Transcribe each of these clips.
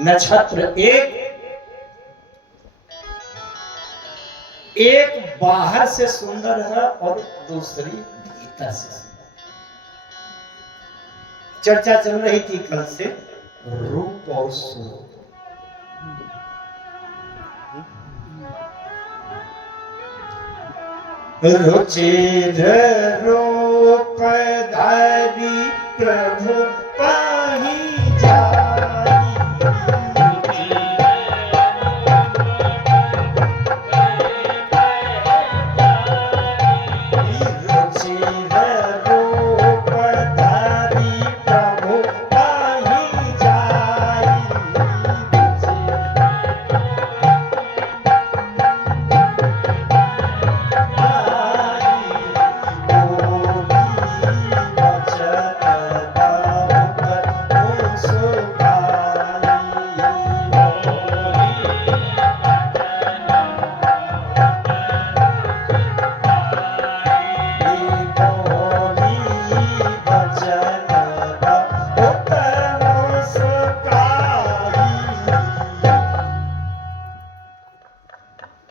नक्षत्र एक बाहर से सुंदर है और दूसरी भीतर से सुंदर। चर्चा चल रही थी कल से रूप और स्वरूप। रुचिर रूप धारी प्रभु पाही जाई।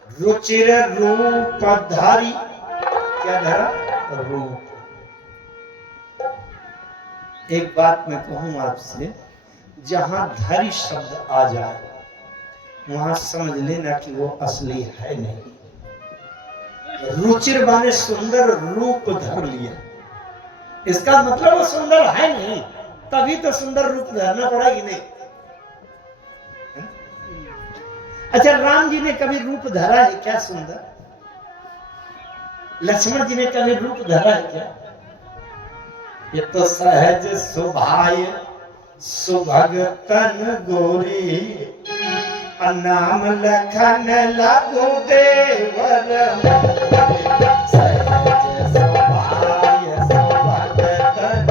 रुचिर रूप धारी, क्या धरा? रूप। एक बात मैं कहूं आपसे, जहां धारी शब्द आ जाए वहां समझ लेना कि वो असली है नहीं। रुचिर माने सुंदर रूप धर लिया, इसका मतलब वो सुंदर है नहीं, तभी तो सुंदर रूप धरना पड़ा कि नहीं। अच्छा, राम जी ने कभी रूप धरा है क्या सुंदर? लक्ष्मण जी ने कभी रूप धरा है क्या? ये तो सहज सुभाय सुभगतन गोरी, नाम लखन लागू देवर। सहज सुभाय सुभगतन,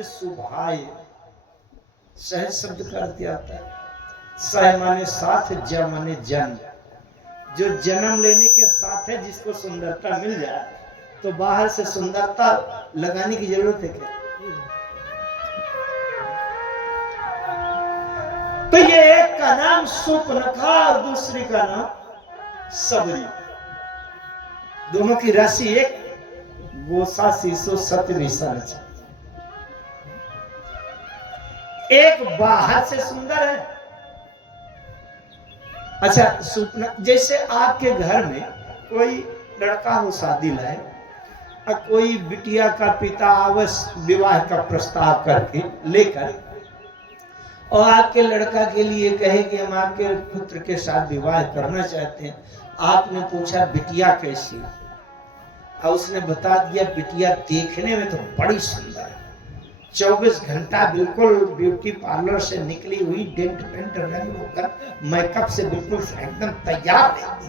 सुभाय। सहज शब्द का अर्थ आता है, सह माने साथ, ज माने जन्म। जो जन्म लेने के साथ है, जिसको सुंदरता मिल जाए तो बाहर से सुंदरता लगाने की जरूरत है क्या? तो ये एक का नाम सुपनखा और दूसरी का नाम सबरी। दोनों की राशि एक, गोसा शीशो सतविषा। एक बाहर से सुंदर है। अच्छा, सुपना, जैसे आपके घर में कोई लड़का हो शादी लाए और कोई बिटिया का पिता अवश्य विवाह का प्रस्ताव करके लेकर और आपके लड़का के लिए कहे कि हम आपके पुत्र के साथ विवाह करना चाहते हैं। आपने पूछा बिटिया कैसी, और उसने बता दिया बिटिया देखने में तो बड़ी सुंदर है, 24 घंटा बिल्कुल ब्यूटी पार्लर से निकली हुई, डेंट पेंट रंग होकर मेकअप से बिल्कुल एकदम तैयार रहती,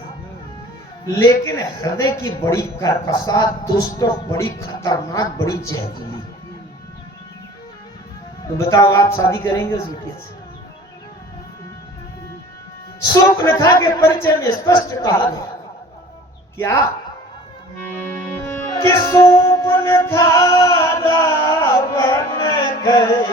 लेकिन हृदय की बड़ी कर्कशा, दुष्ट, बड़ी खतरनाक, बड़ी जहरीली। तो बताओ आप शादी करेंगे उस बिटिया से? सुपनखा के परिचय में स्पष्ट कहा गया क्या कि सुपनखा रावण गई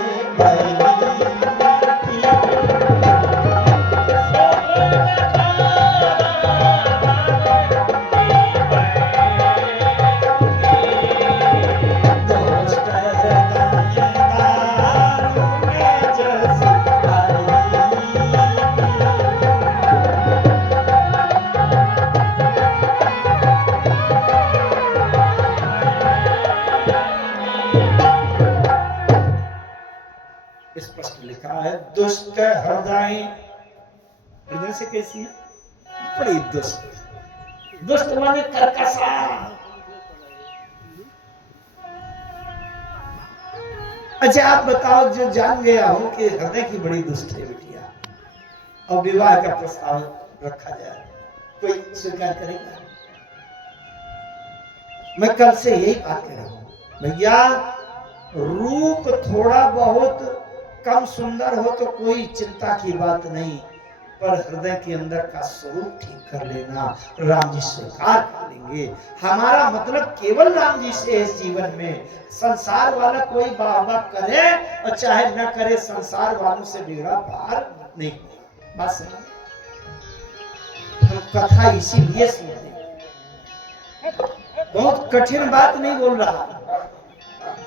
दुष्ट हृदय। हृदय से कैसी है? बड़ी दुष्ट। दुष्ट माने कर्कशा। अच्छा, आप बताओ, जो जान गया हो कि हृदय की बड़ी दुष्ट है बिटिया और विवाह का प्रस्ताव रखा जाए, कोई स्वीकार करेगा? मैं कल से यही बात कर रहा हूं भैया, रूप थोड़ा बहुत कम सुंदर हो तो कोई चिंता की बात नहीं, पर हृदय के अंदर का स्वरूप ठीक कर लेना, राम जी स्वीकार कर लेंगे। हमारा मतलब केवल राम जी से इस जीवन में, संसार वाला कोई बाबा करे और चाहे न करे, संसार वालों से बेड़ा पार नहीं। बस हम कथा इसीलिए सुनते, बहुत कठिन बात नहीं बोल रहा,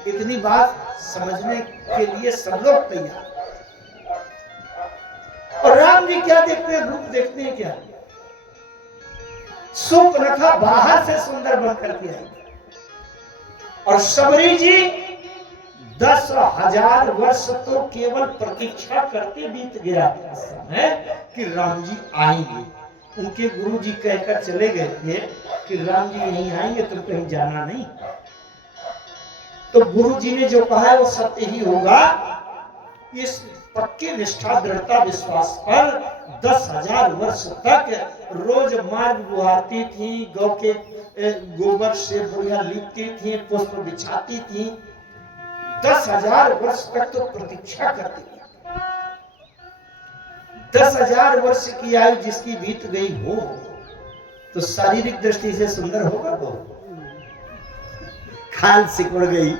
इतनी बात समझने के लिए सब लोग तैयार। और राम जी क्या देखते हैं? रूप देखते हैं क्या? सूर्पनखा बाहर से सुंदर बनकर के आई और शबरी जी 10,000 वर्ष तो केवल प्रतीक्षा करते बीत गया समय कि राम जी आएंगे। उनके गुरु जी कहकर चले गए थे कि राम जी यहीं आएंगे, तुम कहीं जाना नहीं। तो गुरु जी ने जो कहा है वो सत्य ही होगा। इस पक्की निष्ठा, दृढ़ता, विश्वास पर 10,000 वर्ष तक रोज मार्ग बुहारती थी, गौ के गोबर से बढ़िया लिपती थी, पुष्प बिछाती थी। 10,000 वर्ष तक तो प्रतीक्षा करती थी। 10,000 वर्ष की आयु जिसकी बीत गई हो तो शारीरिक दृष्टि से सुंदर होगा वो। खाल सिकुड़ गई,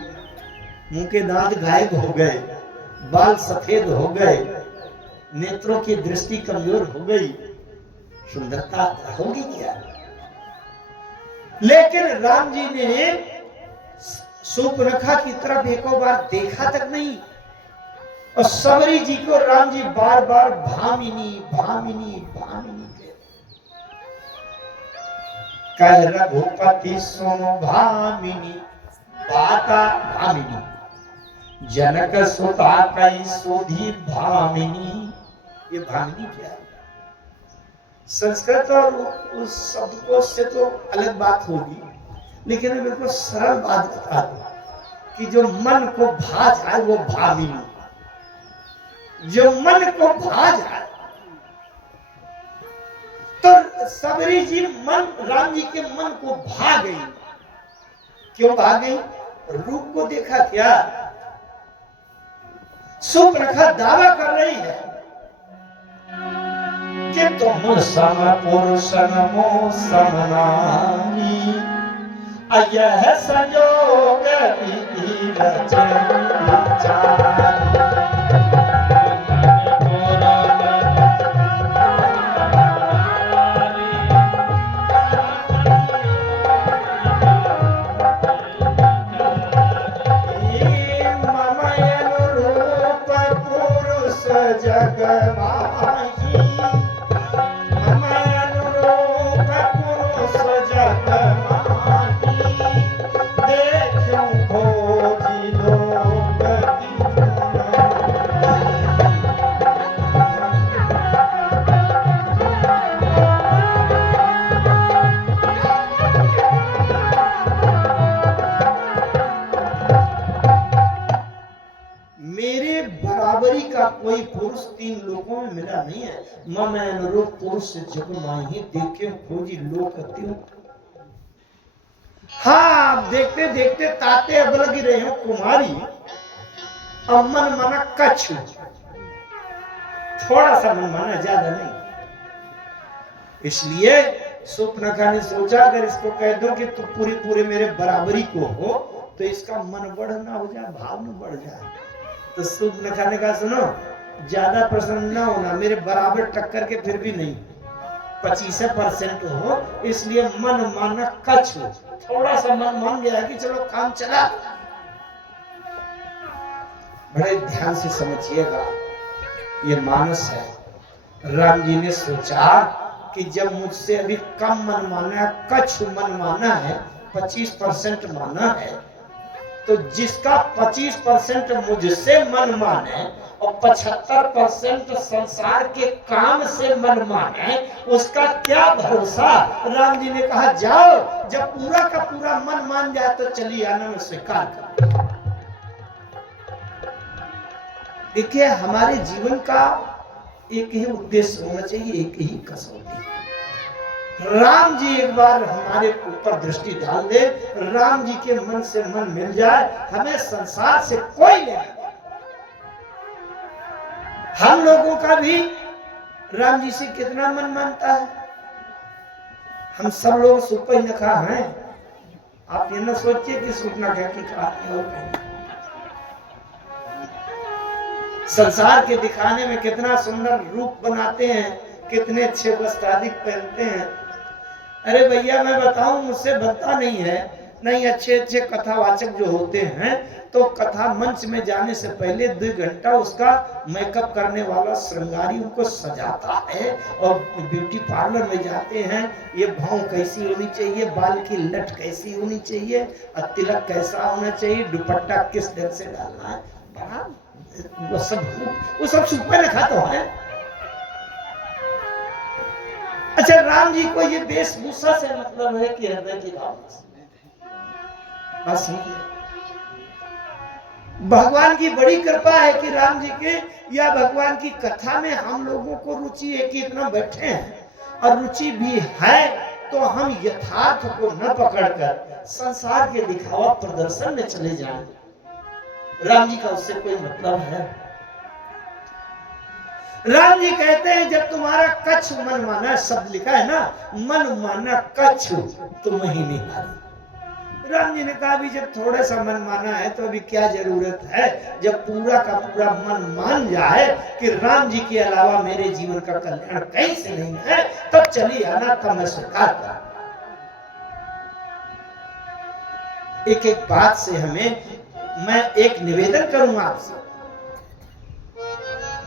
मुंह के दांत गायब हो गए, बाल सफेद हो गए, नेत्रों की दृष्टि कमजोर हो गई, सुंदरता होगी क्या? लेकिन राम जी ने सूर्पनखा की तरफ एक बार देखा तक नहीं, और शबरी जी को राम जी बार बार भामिनी भामिनी भामिनी कह रघुपति सुनो भामिनी बाता भामिनी, जनक सुता कई सोधी भामिनी। ये भामिनी क्या है? संस्कृत और उस शब्द को से तो अलग बात होगी, लेकिन मैं बिल्कुल सरल बात बता दूं कि जो मन को भा जाए वो भामिनी, जो मन को भा जाए। तो शबरी जी मन, राम जी के मन को भा गई। क्यों भा गई? रूप को देखा क्या? सूर्पनखा दावा कर रही है कि तुम सम पुरुष नमो समनानी, यह संयोग विधि रचे विचार। जग माही मम अनुरूप पुरुष जग माही, देखूं खोजी लोक मेरे बराबरी का कोई पुरुष 3 लोकों में मिला नहीं है। मम अनुरूप पुरुष जग माही, देखे खोजी लोक अत्यु। हाँ, देखते देखते ताते अब लगी रहे हो कुमारी, अब मन माना कछु, थोड़ा सा मन माना, ज्यादा नहीं। इसलिए सूर्पनखा ने सोचा अगर इसको कह दो कि तू पूरे मेरे बराबरी को हो तो इसका मन बढ़ ना हो जाए, भाव न बढ़ जाए। तो सूर्पनखा ने कहा सुनो, ज्यादा प्रसन्न ना होना, मेरे बराबर टक्कर के फिर भी नहीं, 25% हो, इसलिए मन माना कछ हो। थोड़ा सा मन मान गया कि चलो काम चला। बड़े ध्यान से समझिएगा, ये मानस है। राम जी ने सोचा कि जब मुझसे अभी कम मन माना है, कछ मन माना है, 25% माना है, तो जिसका 25% मुझसे मन माने और 75% संसार के काम से मन माने, उसका क्या भरोसा। राम जी ने कहा जाओ, जब पूरा का पूरा मन मान जाए तो चलिए आना, मैं स्वीकार कर। देखिए, हमारे जीवन का एक ही उद्देश्य होना चाहिए, एक ही कसौटी। राम जी एक बार हमारे ऊपर दृष्टि डाल दे, राम जी के मन से मन मिल जाए, हमें संसार से कोई लेना। हम लोगों का भी राम जी से कितना मन मानता है। हम सब लोग सुपर्णखा हैं। आप ये न सोचिए कि सुपर्णखा की कहानी हो गई। संसार के दिखाने में कितना सुंदर रूप बनाते हैं, कितने अच्छे वस्त्र आदि पहनते हैं। अरे भैया मैं बताऊं, मुझसे बनता नहीं है। नहीं, अच्छे अच्छे कथावाचक जो होते हैं तो कथा मंच में जाने से पहले 2 घंटा उसका मेकअप करने वाला श्रृंगारी उनको सजाता है, और ब्यूटी पार्लर में जाते हैं। ये भाव कैसी होनी चाहिए, बाल की लट कैसी होनी चाहिए, और तिलक कैसा होना चाहिए, दुपट्टा किस ढंग से डालना है, बड़ा वो सब सुपर्णखा तो है। अच्छा, राम जी को ये वेशभूषा से मतलब है कि हृदय की भावना से। बस भगवान की बड़ी कृपा है कि राम जी के या भगवान की कथा में हम लोगों को रुचि है कि इतना बैठे हैं, और रुचि भी है तो हम यथार्थ को न पकड़कर संसार के दिखावा प्रदर्शन में चले जाएं। राम जी का उससे कोई मतलब है? राम जी कहते हैं जब तुम्हारा कच्छ मन माना, शब्द लिखा है ना, मन माना कच्छ तुम ही निहारी। राम जी ने कहा भी जब थोड़ा सा मन माना है तो अभी क्या जरूरत है, जब पूरा का पूरा मन मान जाए कि राम जी के अलावा मेरे जीवन का कल्याण कहीं से नहीं है, तब चली आना, तब मैं स्वीकार करूं। एक एक बात से हमें मैं एक निवेदन करूंगा आपसे।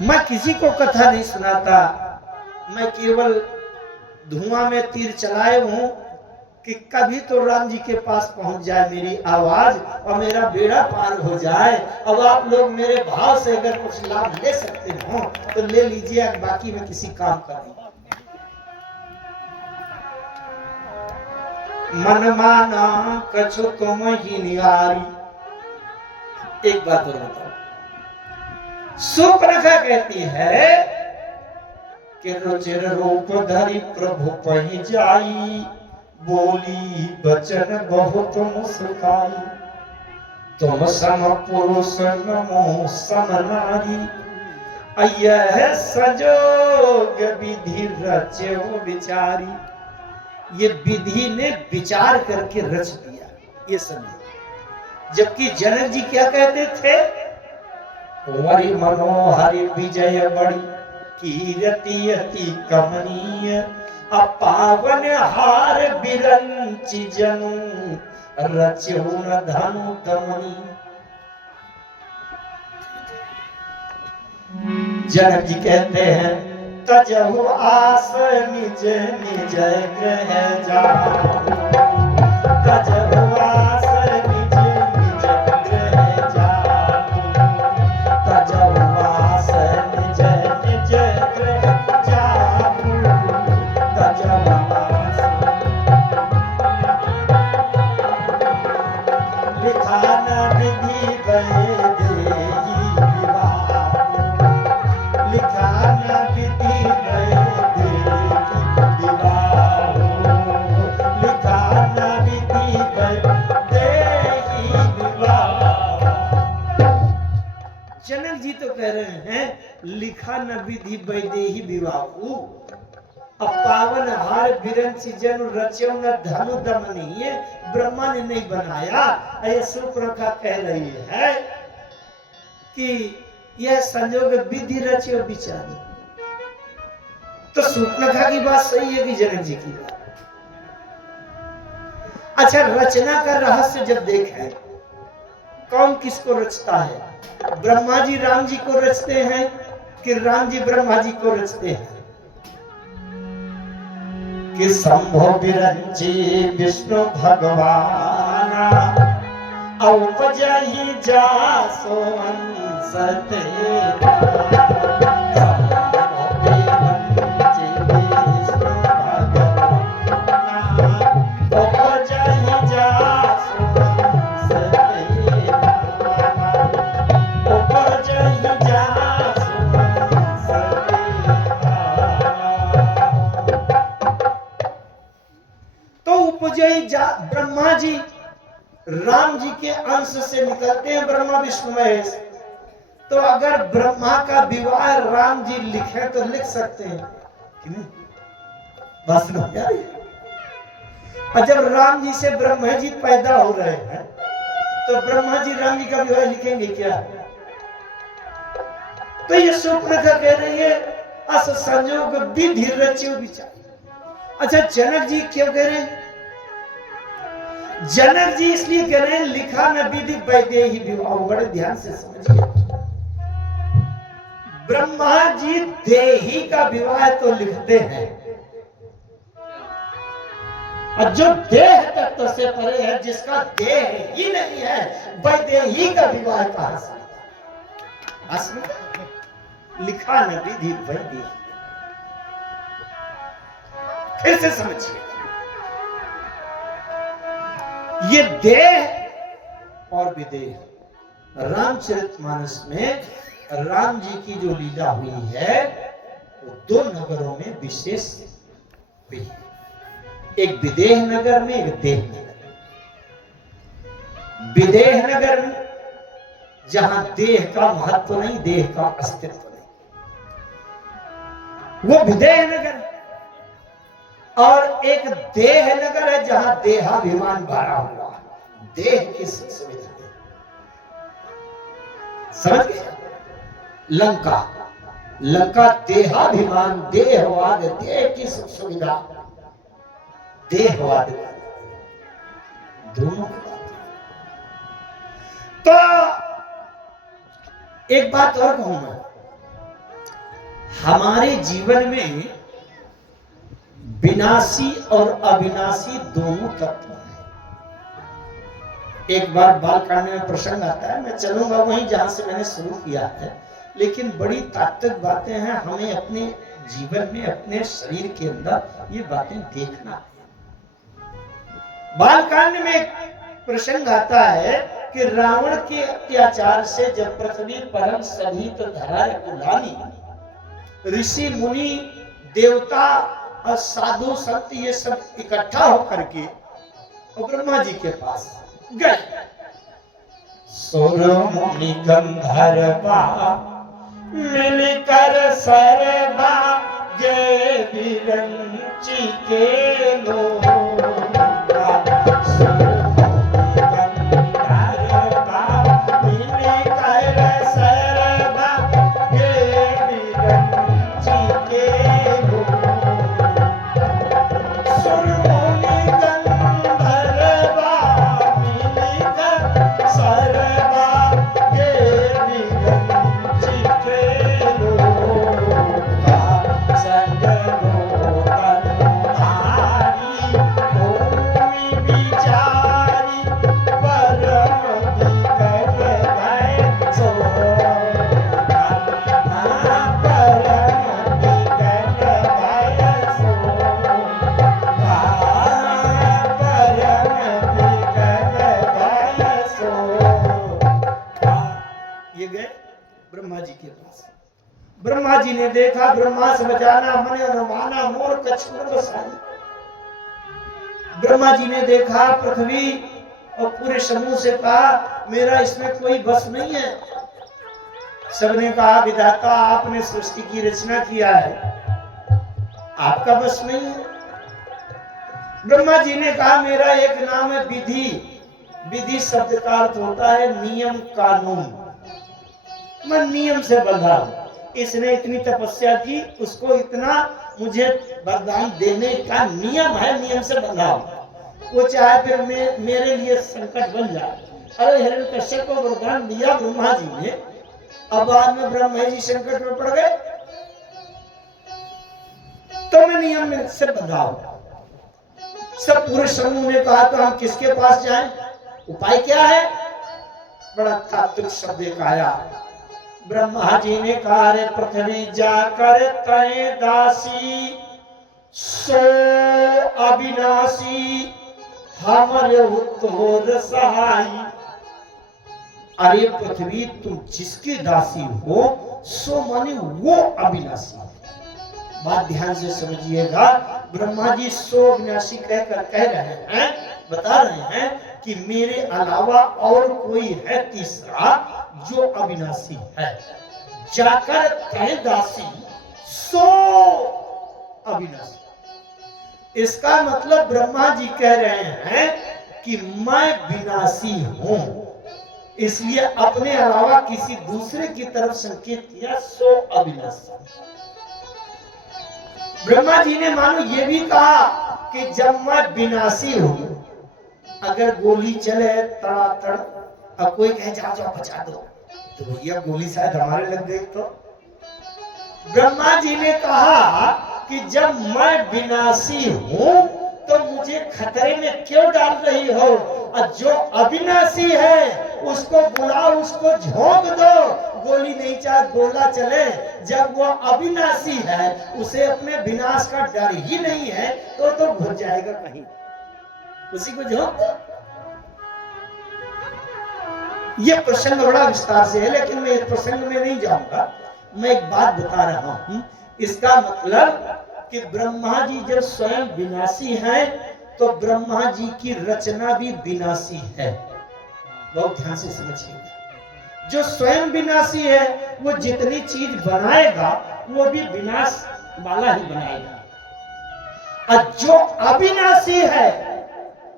मैं किसी को कथा नहीं सुनाता, मैं केवल धुआं में तीर चलाए हूं कि कभी तो राम जी के पास पहुंच जाए मेरी आवाज और मेरा बेड़ा पार हो जाए। अब आप लोग मेरे भाव से अगर कुछ लाभ ले सकते हो तो ले लीजिए, बाकी मैं किसी काम का नहीं। मन माना कछु तुम ही निहारी। एक बात और बताओ, सुपर्णखा कहती है कि रुचिर रूप धरि प्रभु पहि जाई, बोली बचन बहुत मुस्काई, तुम सम पुरुष नमो सम नारी, यह संजोग विधि रच्यो विचारी। ये विधि ने विचार करके रच दिया ये संजोग। जबकि जनक जी क्या कहते थे, कुंवरी मनोहरि विजय बड़ी, कीरति अति कमनीय, अपावन हार बिरंचि जनु, रच्यो न धनु दमनी। जनक जी कहते हैं तजहु आस निज निज ग्रह जाओ, तजहु आस निज निज ग्रह जाओ, तजहु आस निज निज ग्रह जाओ, तजहु आस। लिखा न विधि वैदेही विवाह, लिखा न विधि वैदेही विवाह, लिखा न विधि वैदेही विवाह। जनक जी तो कह रहे हैं लिखा न विधि वैदेही विवाह, पावन हार बिरंचि जनु रच्यो न धनु दमनी। ये ब्रह्मा ने नहीं बनाया, ये सुपर्णखा कह रही है कि यह संयोग विधि रच्यो विचारी। तो सुपर्णखा की बात सही है कि जनक जी की बात? अच्छा, रचना का रहस्य जब देखें, कौन किसको रचता है? ब्रह्मा जी राम जी को रचते हैं कि राम जी ब्रह्मा जी को रचते हैं? कि संभो बिरंची विष्णु भगवान, औपजहि जासो अंश तेरा। संभो बिरंची विष्णु भगवान, औपजहि जासो अंश तेरा, औपजहि जासो अंश तेरा। जी राम जी के अंश से निकलते हैं, ब्रह्मा विष्णु महेश। तो अगर ब्रह्मा का विवाह राम जी लिखे तो लिख सकते हैं कि नहीं? बस और जब राम जी से ब्रह्मा जी पैदा हो रहे हैं तो ब्रह्मा जी राम जी का विवाह लिखेंगे क्या? तो ये स्वप्न का कह रही है, अस संयोग विधि रच्यो विचार। अच्छा, जनक जी क्यों कह रहे हैं? जनक जी इसलिए कह रहे हैं लिखा न विधि वैदेही विवाह। बड़े ध्यान से समझिए, ब्रह्मा जी देही का विवाह तो लिखते हैं, और जो देह तत्व से परे है, जिसका देह ही नहीं है, वैदेही का विवाह कहां से? लिखा न विधि वैदेही। फिर से समझिए, ये देह और विदेह रामचरितमानस में राम जी की जो लीला हुई है वो दो नगरों में विशेष हुई है, एक विदेह नगर में, एक देह नगर में। विदेह नगर में जहां देह का महत्व नहीं, देह का अस्तित्व नहीं, वो विदेह नगर। और एक देह नगर है जहां देहाभिमान भरा हुआ है, देह की सुख सुविधा। समझ गए? लंका, लंका देहाभिमान, देहवाद, देह की सुख सुविधा, देहवाद दोनों। तो एक बात और कहूं मैं, हमारे जीवन में विनाशी और अविनाशी दोनों तत्व हैं। एक बार बालकांड में प्रसंग आता है, मैं चलूंगा वहीं जहां से मैंने शुरू किया है, लेकिन बड़ी तात्विक बातें हैं, हमें अपने जीवन में, अपने शरीर के अंदर ये बातें देखना है। बालकांड में प्रसंग आता है कि रावण के अत्याचार से जब पृथ्वी परम सभी तो धरा कुलानी, ऋषि मुनि देवता और साधु संत ये सब इकट्ठा होकर के और ब्रह्मा जी के पास गए। सुर मुनि गंधर्वा मिलकर सरबा जय विरंची के लोगा। ब्रह्मा जी ने देखा, ब्रह्मा से बचाना मन अनुमाना मोर कछुर बसाई। ब्रह्मा जी ने देखा पृथ्वी और पूरे समूह से कहा मेरा इसमें कोई बस नहीं है। सबने कहा विधाता आपने सृष्टि की रचना किया है, आपका बस नहीं है। ब्रह्मा जी ने कहा मेरा एक नाम है विधि। विधि शब्द का अर्थ होता है नियम कानून, मैं नियम से बंधा हूं। इसने इतनी तपस्या की, उसको इतना मुझे वरदान देने का नियम है, नियम से बंधा हूं। वो चाहे फिर मेरे लिए संकट बन जाए। अरे हिरण्यकश्यप को वरदान दिया ब्रह्मा जी ने, अब बाद में ब्रह्मा जी संकट में पड़ गए तो मैं नियम में से बंधा हूं। सब पूरे समूह ने कहा तो हम किसके पास जाएं, उपाय क्या है? बड़ा तात्विक शब्द आया। ब्रह्मा जी ने कहा रे पृथ्वी जाकर तय दासी सो अविनाशी हमारे उत्तोर सहाई। अरे पृथ्वी तुम जिसके दासी हो सो माने वो अविनाशी। बात ध्यान से समझिएगा, ब्रह्मा जी सो अविनाशी कहकर कह रहे हैं बता रहे हैं कि मेरे अलावा और कोई है तीसरा जो अविनाशी है। जाकर कहे दासी सो अविनाशी। इसका मतलब ब्रह्मा जी कह रहे हैं कि मैं विनाशी हूं, इसलिए अपने अलावा किसी दूसरे की तरफ संकेत किया सो अविनाशी। ब्रह्मा जी ने मानो ये भी कहा कि जब मैं विनाशी हूं, अगर गोली चले तड़ातड़ और कोई कहे जाओ जाओ बचा दो, तो भैया गोली शायद हमारे लग गई। तो ब्रह्मा जी ने कहा कि जब मैं विनाशी हूं तो मुझे खतरे में क्यों डाल रही हो, और जो अविनाशी है उसको बुलाओ, उसको झोंक दो, गोली नहीं चाहे गोला चले। जब वो अविनाशी है, उसे अपने विनाश का डर ही नहीं है, तो घुस जाएगा कहीं, उसी को झोंक दो। ये प्रसंग बड़ा विस्तार से है, लेकिन मैं इस प्रसंग में नहीं जाऊंगा। मैं एक बात बता रहा हूं, इसका मतलब कि ब्रह्मा जी जब स्वयं विनाशी हैं, तो ब्रह्मा जी की रचना भी विनाशी है। बहुत ध्यान से समझिए। जो स्वयं विनाशी है, वो जितनी चीज बनाएगा वो भी विनाश वाला ही बनाएगा, और जो अविनाशी है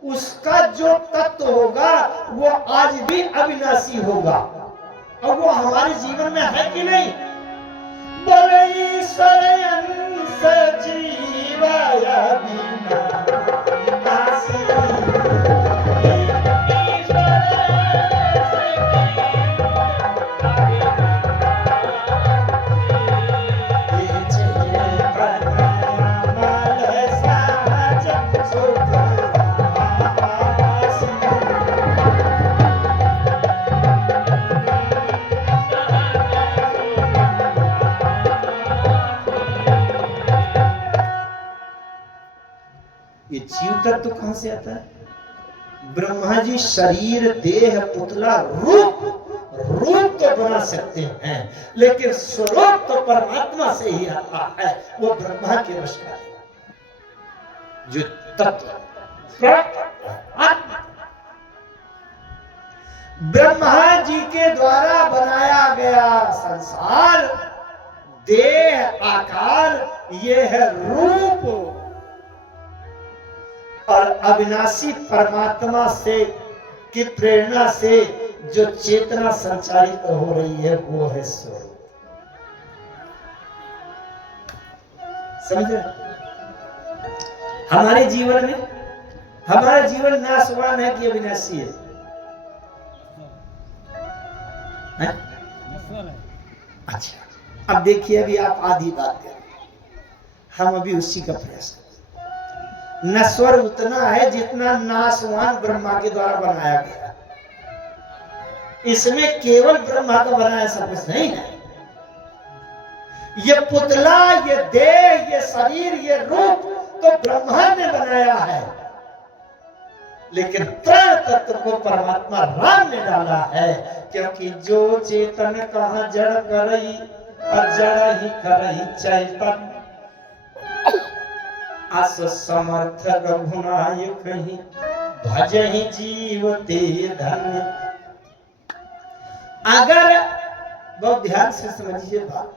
उसका जो तत्व होगा वो आज भी अविनाशी होगा। और वो हमारे जीवन में है कि नहीं? बोले ईश्वर अंश जीवाय विनाशी, ये जीव तत्व कहां से आता है? ब्रह्मा जी शरीर, देह, पुतला, रूप तो बना सकते हैं, लेकिन स्वरूप तो परमात्मा से ही आता है। वो ब्रह्मा के वश का है जो तत्व। ब्रह्मा जी के द्वारा बनाया गया संसार, देह, आकार, ये है रूप। और अविनाशी परमात्मा से की प्रेरणा से जो चेतना संचालित हो रही है, वो है स्वरूप। समझे? हमारे जीवन में हमारा जीवन नाशवान है कि अविनाशी है? अच्छा, अब देखिए, अभी आप आधी बात करें, हम अभी उसी का प्रयास करें। नश्वर उतना है जितना नाशवान ब्रह्मा के द्वारा बनाया गया। इसमें केवल ब्रह्मा का बनाया सब कुछ नहीं है। ये पुतला, ये देह, ये शरीर, ये रूप तो ब्रह्मा ने बनाया है, लेकिन प्राण तत्व को परमात्मा राम ने डाला है। क्योंकि जो चेतन कहाँ जड़ करई और जड़ ही करई चैतन, अस समर्थ रघुनायक ही भजहि जीव ते धन्य। अगर बहुत ध्यान से समझिए बात,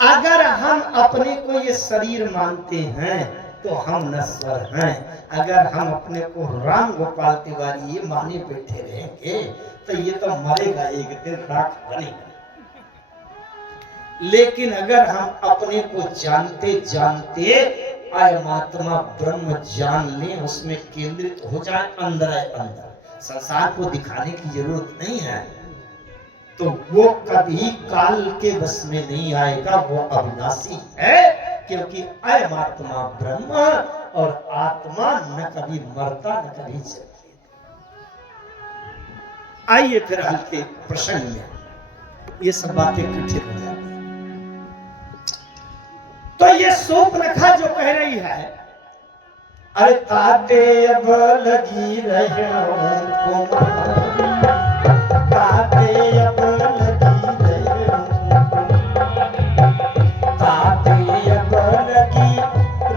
अगर हम अपने को ये शरीर मानते हैं तो हम नश्वर हैं। अगर हम अपने को राम गोपाल तिवारी ये माने बैठे रहेंगे तो ये तो मरेगा, एक दिन राख बनेगा। लेकिन अगर हम अपने को जानते जानते आत्मा ब्रह्म जान लें, उसमें केंद्रित हो जाए अंदर अंदर, संसार को दिखाने की जरूरत नहीं है, तो वो कभी काल के बस में नहीं आएगा। वो अविनाशी है, क्योंकि आत्मा ब्रह्म और आत्मा न कभी मरता न कभी चलता। आइए फिर हल्के प्रसंग में, ये सब बातें इकट्ठी हो जाती। तो ये शूर्पणखा जो कह रही है, अरे ताते अब लगी रहे ताते अब लगी रहे, ताते अब लगी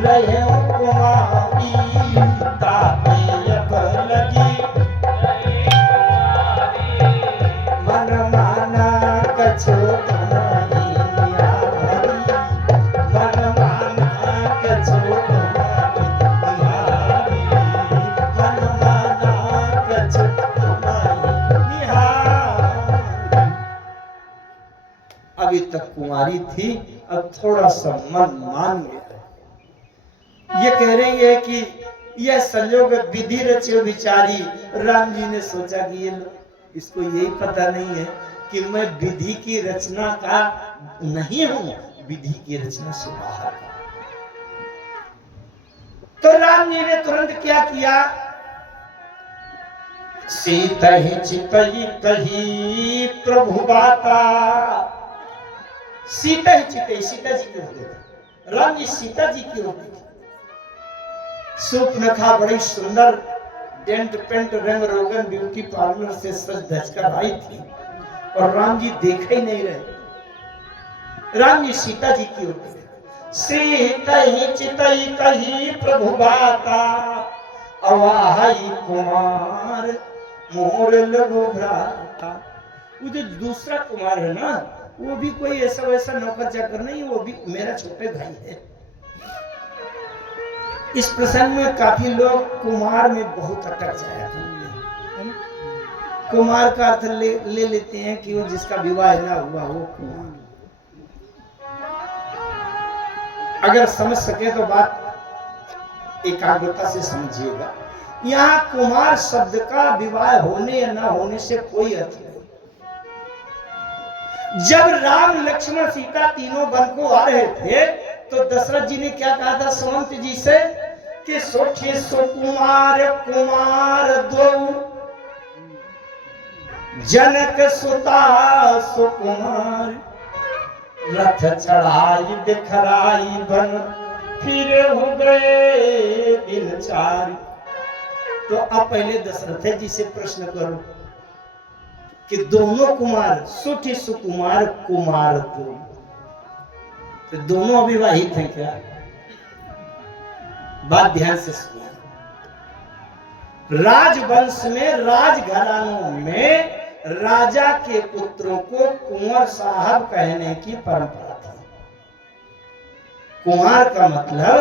रहे कुमारी, अभी तक कुंवारी थी, अब थोड़ा सा मन मान गया। ये कह रही है कि यह संयोग विधि रचे विचारी। राम जी ने सोचा कि ये इसको यही पता नहीं है कि मैं विधि की रचना का नहीं हूं, विधि की रचना से बाहर हूं। तो राम जी ने तुरंत क्या किया, सीता ही चितई कही प्रभु बाता। सीता ही चितई, सीता जी की होते थे, राम जी सीता जी की होती थी। सूर्पनखा बड़ी सुंदर डेंट पेंट रंग रोगन ब्यूटी पार्लर से सज धज कर आई थी और राम जी देख ही नहीं रहे। राम जी सीता जी की होती थी। सीता ही चितई कही प्रभु बाता, अवाहई कुमार मोर लगो भ्राता। वो जो दूसरा कुमार है ना, वो भी कोई ऐसा वैसा नौकर चाकर नहीं, वो भी मेरा छोटे भाई है। इस प्रसंग में काफी लोग कुमार में बहुत अटक जाया है ना? कुमार का अर्थ ले लेते हैं कि वो जिसका विवाह ना हुआ वो कुमार। अगर समझ सके तो बात एकाग्रता से समझिएगा। यहाँ कुमार शब्द का विवाह होने या ना होने से कोई अर्थ नहीं। जब राम लक्ष्मण सीता तीनों वन को आ रहे थे तो दशरथ जी ने क्या कहा था सुमंत जी से कि सोठे सुकुमार कुमार दो, जनक सुता सुकुमार, रथ चढ़ाई दिखराई बन, फिर हो गए दिन चार। तो अब पहले दशरथ जी से प्रश्न करो कि दोनों कुमार सुठी सुकुमार कुमार दो, तो दोनों अविवाहित हैं क्या? बात ध्यान से सुनिए। राजवंश में राजघरानों में राजा के पुत्रों को कुंवर साहब कहने की परंपरा थी। कुंवर का मतलब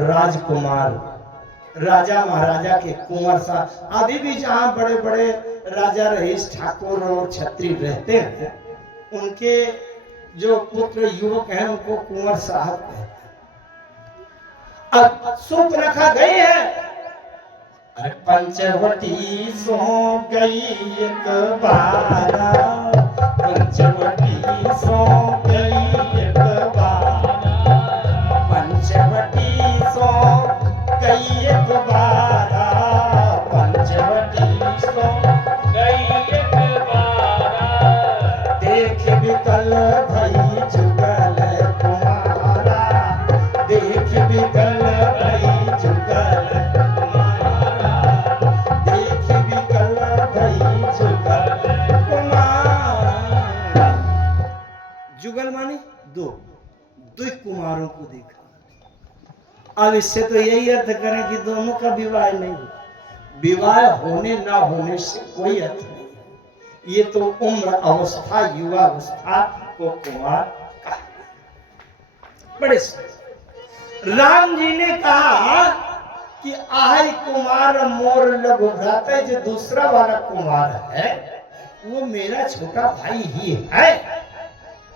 राजकुमार, राजा महाराजा के कुंवर साहब। अभी भी जहां बड़े बड़े राजा रईस ठाकुर और छत्री रहते हैं, उनके जो पुत्र युवक हैं उनको कुंवर साहब कहते हैं। अब सूर्पनखा गई है, अरे पंचवटी सो गई एक बारा, पंचवटी सो गई एक बारा, पंचवटी सो गई एक बारा, पंचवटी सो गई एक बारा, देख विकल भई जुगल कुमारा, देख विकल भई जुगल कुमारा, देख विकल भई जुगल कुमारा। जुगल माने दो कुमारों को देखा। अब इससे तो यही अर्थ करें कि दोनों का विवाह नहीं, विवाह होने ना होने से कोई अर्थ नहीं। ये तो उम्र अवस्था युवा अवस्था को कुमार कहा। बड़े राम जी ने कहा कि आही कुमार मोर लघु भ्राता, जो दूसरा वाला कुमार है वो मेरा छोटा भाई ही है,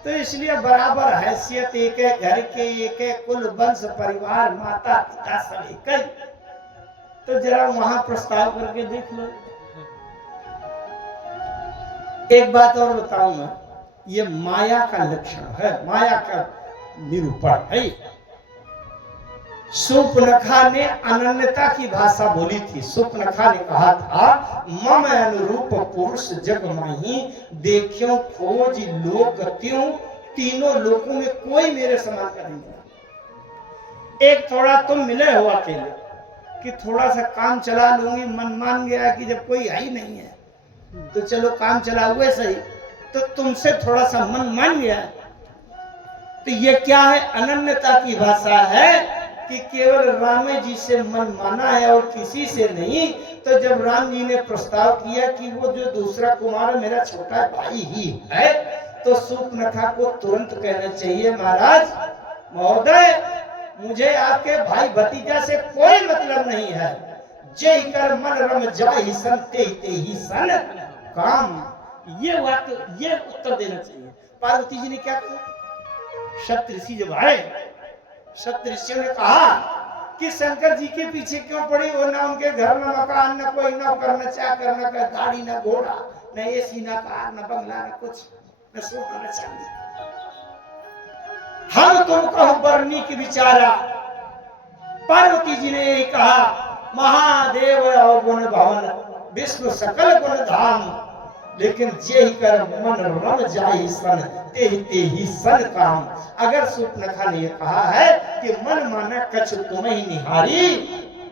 तो इसलिए बराबर हैसियत एक है, घर के एक है, कुल वंश परिवार माता पिता सब एक है। तो जरा वहां प्रस्ताव करके देख लो। एक बात और बताऊं मैं, ये माया का लक्षण है, माया का निरूपण है। सूर्पनखा ने अनन्यता की भाषा बोली थी। सूर्पनखा ने कहा था, मम अनुरूप पुरुष जग माही, देखियो खोज लोक त्यों, तीनों लोकों में कोई मेरे समान का नहीं। एक थोड़ा तुम मिले हो अकेले कि थोड़ा सा काम चला लूंगी, मन मान गया कि जब कोई है ही नहीं है तो चलो काम चला हुए सही, तो तुमसे थोड़ा सा मन मान गया। तो ये क्या है? अनन्यता की भाषा है कि केवल राम जी से मन माना है और किसी से नहीं। तो जब राम जी ने प्रस्ताव किया कि वो जो दूसरा कुमार मेरा छोटा भाई ही है, तो सूर्पनखा को तुरंत कहना चाहिए, महाराज महोदय, मुझे आपके भाई भतीजा से कोई मतलब नहीं है। जय कर मन रम जाहि सन ते ही सन काम, ये वाक्य, ये उत्तर देना चाहिए। पार्वती जी ने क्या कहा? सप्तऋषि जब आए, सप्तऋषियों ने कहा कि शंकर जी के पीछे क्यों पड़ी हो? ना उनके घर में मकान, ना कोई नौकर, न चाकर, न गाड़ी, न घोड़ा, न एसी, न कार, न बंगला, न कुछ, न सोना, न चांदी। हम तुमको बरनी की विचारा। पार्वती जी ने यही कहा, महादेव अवगुण भवन, विष्णु सकल गुण धाम, लेकिन जे ही कर मन रम जाहि सन, ते ही सन काम। अगर सूर्पनखा ने कहा है कि मन माना कछु तुम ही निहारी,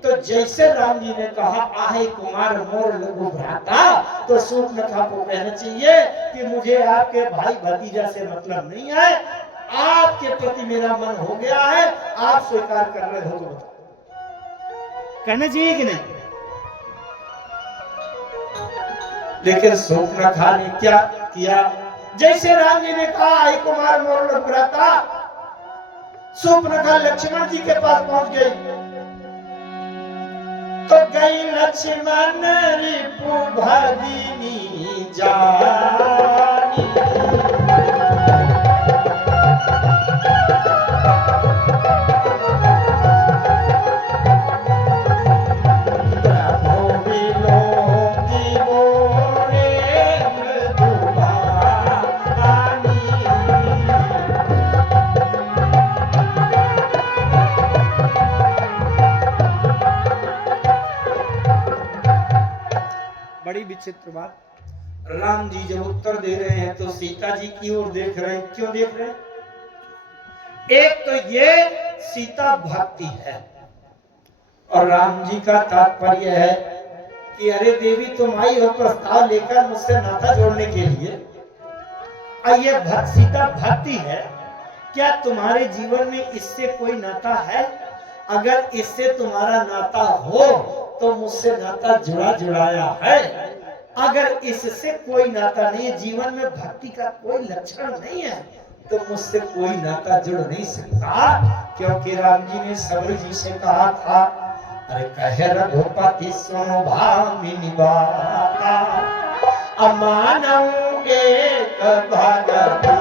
तो जैसे राम जी ने कहा आहे कुमार मोर लघु भ्राता, तो सूर्पनखा को कहना चाहिए कि मुझे आपके भाई भतीजा से मतलब नहीं है, आपके प्रति मेरा मन हो गया है, आप स्वीकार कर रहे हो तो बताओ। कहना चाहिए कि नहीं? लेकिन सूर्पनखा ने क्या किया? जैसे राम जी ने कहा आई कुमार मोर लघु भ्राता, सूर्पनखा लक्ष्मण जी के पास पहुंच गई। तो गई लक्ष्मण रिपु भगिनी जानी, बड़ी विचित्र बात। राम जी जब उत्तर दे रहे हैं तो सीता जी की ओर देख रहे हैं। क्यों देख रहे हैं? एक तो ये सीता भक्ति है, और राम जी का तात्पर्य है कि अरे देवी तुम आई हो प्रस्ताव लेकर मुझसे नाता जोड़ने के लिए, और ये सीता भक्ति है, क्या तुम्हारे जीवन में इससे कोई नाता है? अगर इससे तुम्हारा नाता हो तो मुझसे नाता जुड़ा जुड़ाया है, अगर इससे कोई नाता नहीं है, जीवन में भक्ति का कोई लक्षण नहीं है, तो मुझसे कोई नाता जुड़ नहीं सकता। क्योंकि राम जी ने सबरी जी से कहा था, अरे कहे रघुपति सुनो भामिनी बाता, अमानव एक भगति।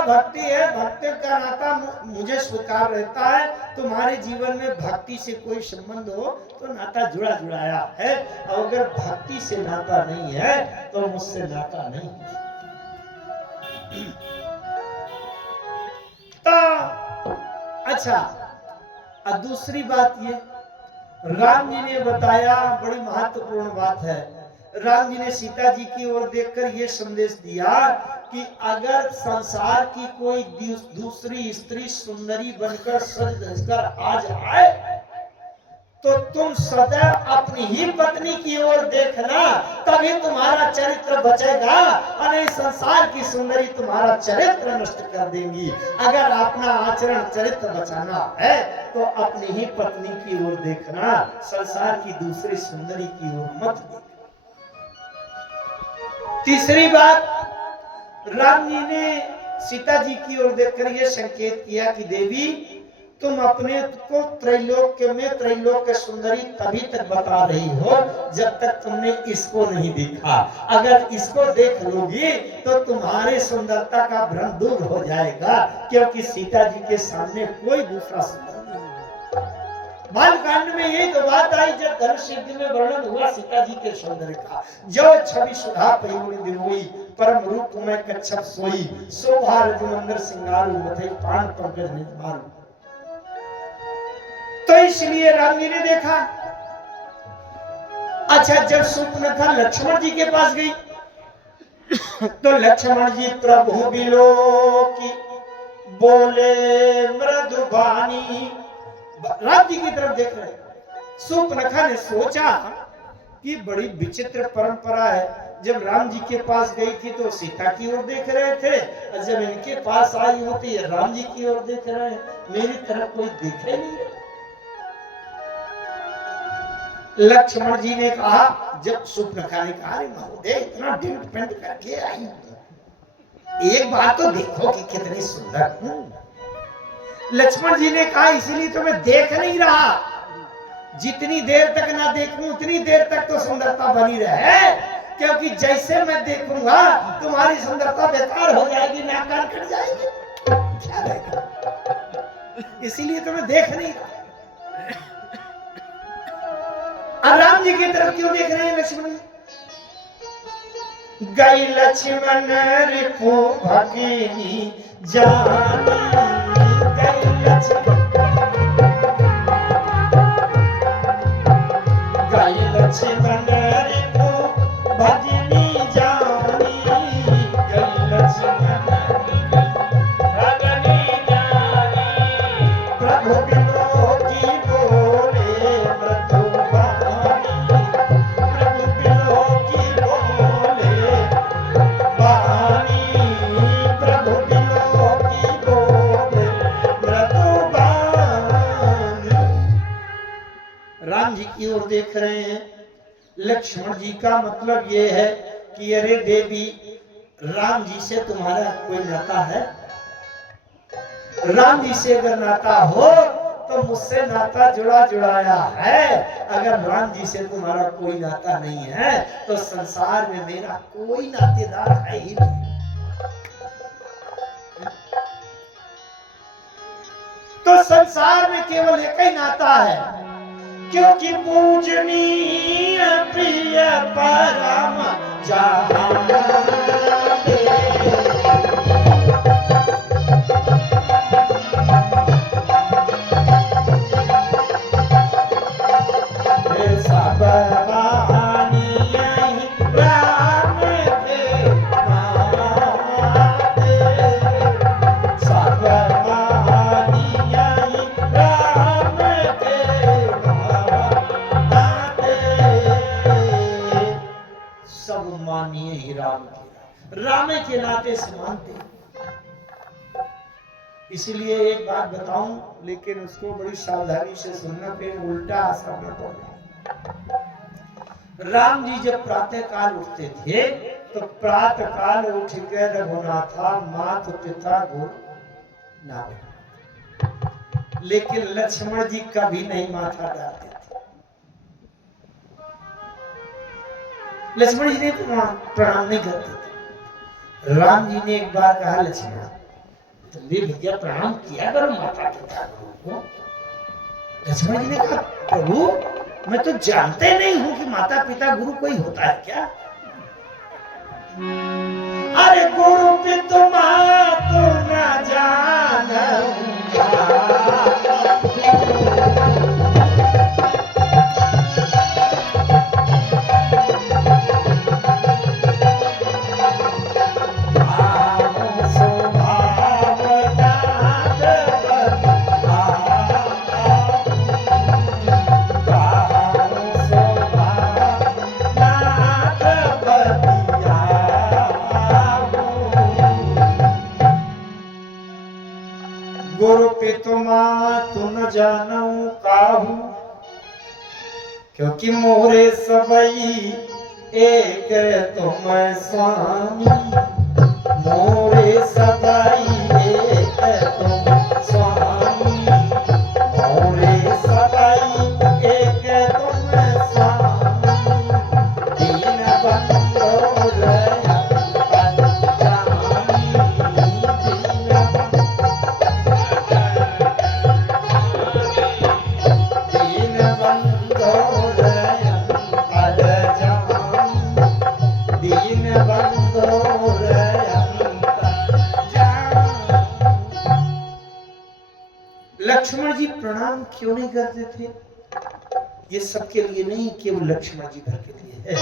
भक्ति है, भक्ति का नाता मुझे स्वीकार रहता है। तुम्हारे जीवन में भक्ति से कोई संबंध हो तो नाता जुड़ा जुड़ाया है, और अगर भक्ति से नाता नहीं है तो मुझसे नाता नहीं है। तो अच्छा, और दूसरी बात ये राम जी ने बताया, बड़ी महत्वपूर्ण बात है। राम जी ने सीता जी की ओर देखकर यह संदेश दिया कि अगर संसार की कोई दूसरी स्त्री सुंदरी बनकर सज धजकर आ जाए तो तुम सदैव अपनी ही पत्नी की ओर देखना, तभी तुम्हारा चरित्र बचेगा, और नहीं संसार की सुंदरी तुम्हारा चरित्र नष्ट कर देंगी। अगर अपना आचरण चरित्र बचाना है तो अपनी ही पत्नी की ओर देखना, संसार की दूसरी सुंदरी की ओर मत देखना। तीसरी बात, राम जी ने सीता जी की ओर देखकर यह संकेत किया कि देवी तुम अपने को त्रैलोक्य में त्रैलोक्य सुंदरी तभी तक बता रही हो जब तक तुमने इसको नहीं देखा। अगर इसको देख लोगी तो तुम्हारे सुंदरता का भ्रम दूर हो जाएगा, क्योंकि सीता जी के सामने कोई दूसरा सुंदर नहीं है। बालकांड में यही तो बात आई जब धनुष युद्ध में वर्णन हुआ सीता जी के सौंदर्य का। जो छवि सुधा पयोनि दिनोई, परम रूप में कच्छप सोई, शोभा रघुनंदन सिंगारू, मथे पान पंकज निज मारू। तो इसलिए राम जी ने देखा। अच्छा, जब सूर्पनखा लक्ष्मण जी के पास गई तो लक्ष्मण जी प्रभु बिलोकी बोले मृदुबानी, राम जी की तरफ देख रहे। सूर्पनखा ने सोचा कि बड़ी विचित्र परंपरा है, जब राम जी के पास गई थी तो सीता की ओर देख रहे थे, और जब इनके पास आई हो तो ये राम जी की ओर देख रहे हैं, मेरी तरफ कोई देख ही नहीं रहा। लक्ष्मण जी ने कहा, जब सुपनखा ने कहा, अरे महोदय इतना डेंट पेंट करके आई, एक बार तो देखो कि कितनी सुंदर हूं। लक्ष्मण जी ने कहा, इसलिए तो मैं देख नहीं रहा, जितनी देर तक ना देखूं उतनी देर तक तो सुंदरता बनी रहे, क्योंकि जैसे मैं देखूंगा तुम्हारी सुंदरता बेकार हो जाएगी, नाकान कट जाएगी, क्या रहेगा, इसीलिए तो मैं देख नहीं रहा। अब राम जी की तरफ क्यों देख रहे हैं लक्ष्मण? गई लक्ष्मण रिपु भगिनी जानी, गई लक्ष्मण, गई लक्ष्मण रिपु भगिनी जानी, गई लक्ष्मण भगिनी जानी, प्रभु बिलो की बोले मधुबानी, प्रभु बिलो की बोले बानी, प्रभु बिलो की बोले मधुबानी। राम जी की ओर देख रहे हैं। लक्ष्मण जी का मतलब ये है कि अरे देवी, राम जी से तुम्हारा कोई नाता है? राम जी से अगर नाता हो तो मुझसे नाता जुड़ा जुड़ाया है, अगर राम जी से तुम्हारा कोई नाता नहीं है तो संसार में मेरा कोई नातेदार है ही नहीं। तो संसार में केवल एक ही नाता है, क्योंकि पूजनीय प्रिय परम जहां सब बानिया राम के नाते, सब बानिया राम के नाते, सब मानिए ही राम के, राम के नाते से मानते। इसलिए एक बात बताऊं, लेकिन उसको बड़ी सावधानी से सुनना, फिर उल्टा असर न पड़े। राम जी जब प्रातः काल उठते थे तो प्रातः काल उठ कर रघुनाथा मात पिता गुरु नाम, लेकिन लक्ष्मण जी कभी नहीं माथा डालते थे। लक्ष्मण जी ने प्रणाम नहीं करते थे। राम जी ने एक बार कहा, लक्ष्मण तुमने भैया प्रणाम किया करो माता पिता गुरु को। लक्ष्मण जी ने कहा, प्रभु मैं तो जानते नहीं हूं कि माता पिता गुरु कोई होता है क्या? अरे गुरु पितुमा तो न जानूंगा, गुरु पितुमा तु न जानऊ काहू, क्योंकि मोरे सबई एक तुम स्वामी, मोरे सबई एक तुम स्वामी, मोरे सबई एक तुम स्वामी, दीन बंधो रया जानी, दीन बंधो रया जानी, दीन बंधो रया जानी। लक्ष्मण जी प्रणाम क्यों नहीं करते थे? ये सबके लिए नहीं, केवल लक्ष्मण जी भर के लिए है।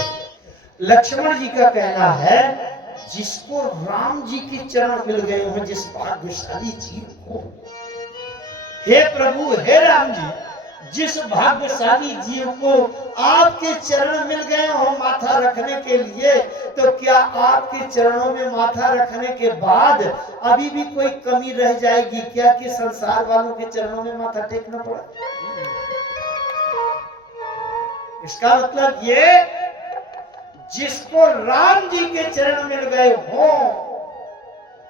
लक्ष्मण जी का कहना है, जिसको राम जी के चरण मिल गए हैं, जिस भाग्यशाली जीव को, हे प्रभु हे राम जी, जिस भाग्यशाली जीव को आपके चरण मिल गए हो माथा रखने के लिए, तो क्या आपके चरणों में माथा रखने के बाद अभी भी कोई कमी रह जाएगी क्या कि संसार वालों के चरणों में माथा टेकना पड़ा? इसका मतलब ये, जिसको राम जी के चरण मिल गए हो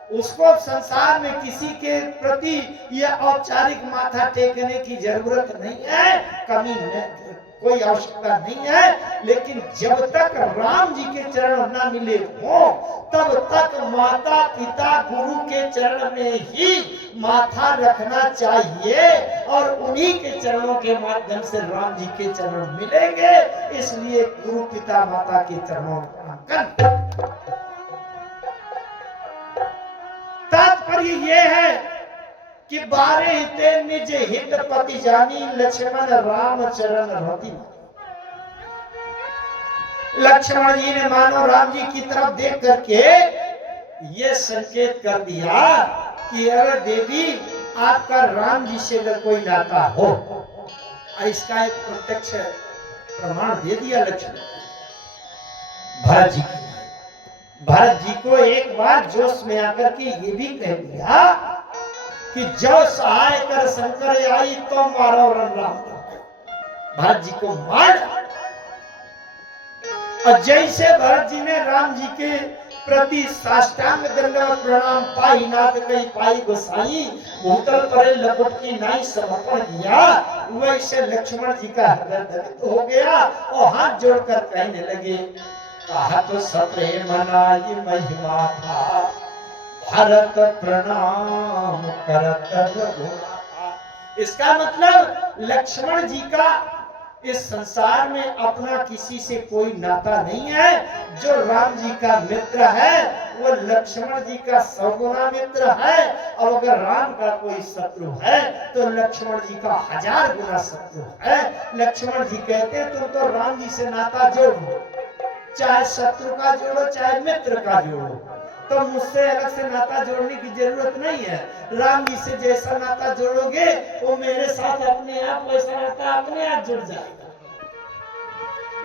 उसको संसार में किसी के प्रति यह औपचारिक माथा टेकने की जरूरत नहीं है, कमी नहीं, कोई आवश्यकता नहीं है। लेकिन जब तक राम जी के चरण न मिले हो तब तक माता पिता गुरु के चरण में ही माथा रखना चाहिए, और उन्हीं के चरणों के माध्यम से राम जी के चरण मिलेंगे। इसलिए गुरु पिता माता के चरणों में अंकन। तात्पर्य ये है कि 12 हिते निज हित पति जानी, लक्ष्मण राम चरण रति। लक्ष्मण जी ने मानो राम जी की तरफ देख करके ये संकेत कर दिया कि अरे देवी, आपका राम जी से अगर कोई नाता हो, इसका एक प्रत्यक्ष प्रमाण दे दिया लक्ष्मण भरत जी की। भरत जी को एक बार जोश में आकर के ये भी कह दिया कि जो सहाय कर शंकर आई तो मारो रण राम। भरत जी को मार। और जैसे भरत जी ने राम जी के प्रति साष्टांग दंडवत प्रणाम पाई, नाथ कई पाई गोसाई, भूतल परे लपट की नाई समर्पण किया, वैसे लक्ष्मण जी का हृदय दलित हो गया और हाथ जोड़कर कहने लगे, कहा तो सप्रेम नाई महिमा था, भरत प्रणाम करत रघुनाथा। इसका मतलब लक्ष्मण जी का इस संसार में अपना किसी से कोई नाता नहीं है। जो राम जी का मित्र है वो लक्ष्मण जी का 100 गुना मित्र है, और अगर राम का कोई शत्रु है तो लक्ष्मण जी का 1000 गुना शत्रु है। लक्ष्मण जी कहते तुम तो राम जी से नाता जोड़ो, चाहे शत्रु का जोड़ो चाहे मित्र का जोड़ो, तो मुझसे अलग से नाता जोड़ने की जरूरत नहीं है। राम जी से जैसा नाता जोड़ोगे वो मेरे साथ अपने आप वैसा नाता अपने आप जुड़ जाएगा।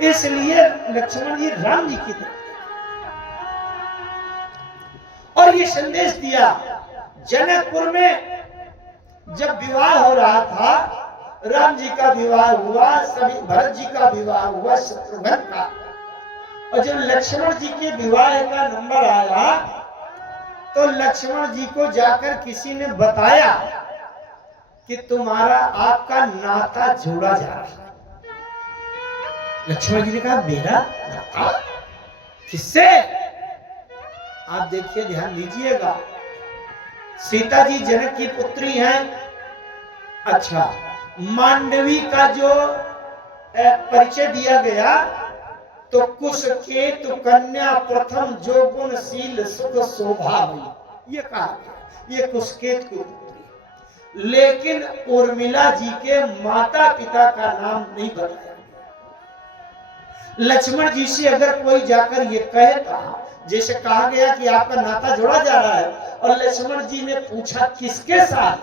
इसलिए लक्ष्मण जी राम जी की तरफ और ये संदेश दिया। जनकपुर में जब विवाह हो रहा था, राम जी का विवाह हुआ, सभी भरत जी का विवाह हुआ, शत्रुघ्न का, और जब लक्ष्मण जी के विवाह का नंबर आया तो लक्ष्मण जी को जाकर किसी ने बताया कि तुम्हारा आपका नाता जोड़ा जा रहा है। लक्ष्मण जी ने कहा मेरा नाता किससे? आप देखिए, ध्यान दीजिएगा, सीता जी जनक की पुत्री हैं। अच्छा, मांडवी का जो परिचय दिया गया तो कुशकेतु कन्या प्रथम जो गुणशील सुख शोभा हुई, ये कहा गया, ये कुशकेतु की पुत्री। लेकिन उर्मिला जी के माता पिता का नाम नहीं बताया। लक्ष्मण जी से अगर कोई जाकर ये कहता, जैसे कहा गया कि आपका नाता जोड़ा जा रहा है, और लक्ष्मण जी ने पूछा किसके साथ,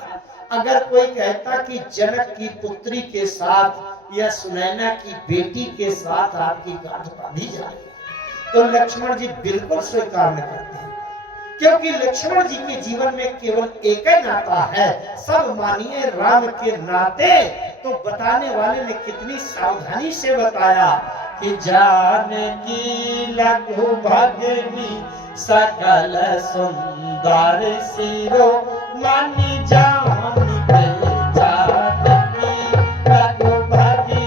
अगर कोई कहता कि जनक की पुत्री के साथ या सुनैना की बेटी के साथ आपकी गांठ बांधी जाए, तो लक्ष्मण जी बिल्कुल स्वीकार न करते हैं, क्योंकि लक्ष्मण जी के जीवन में केवल एक ही नाता है, सब मानिए राम के नाते। तो बताने वाले ने कितनी सावधानी से बताया कि जानकी लघु भगनी सकल सुंदर सिरो मानी जानी के, जानकी लघु भगनी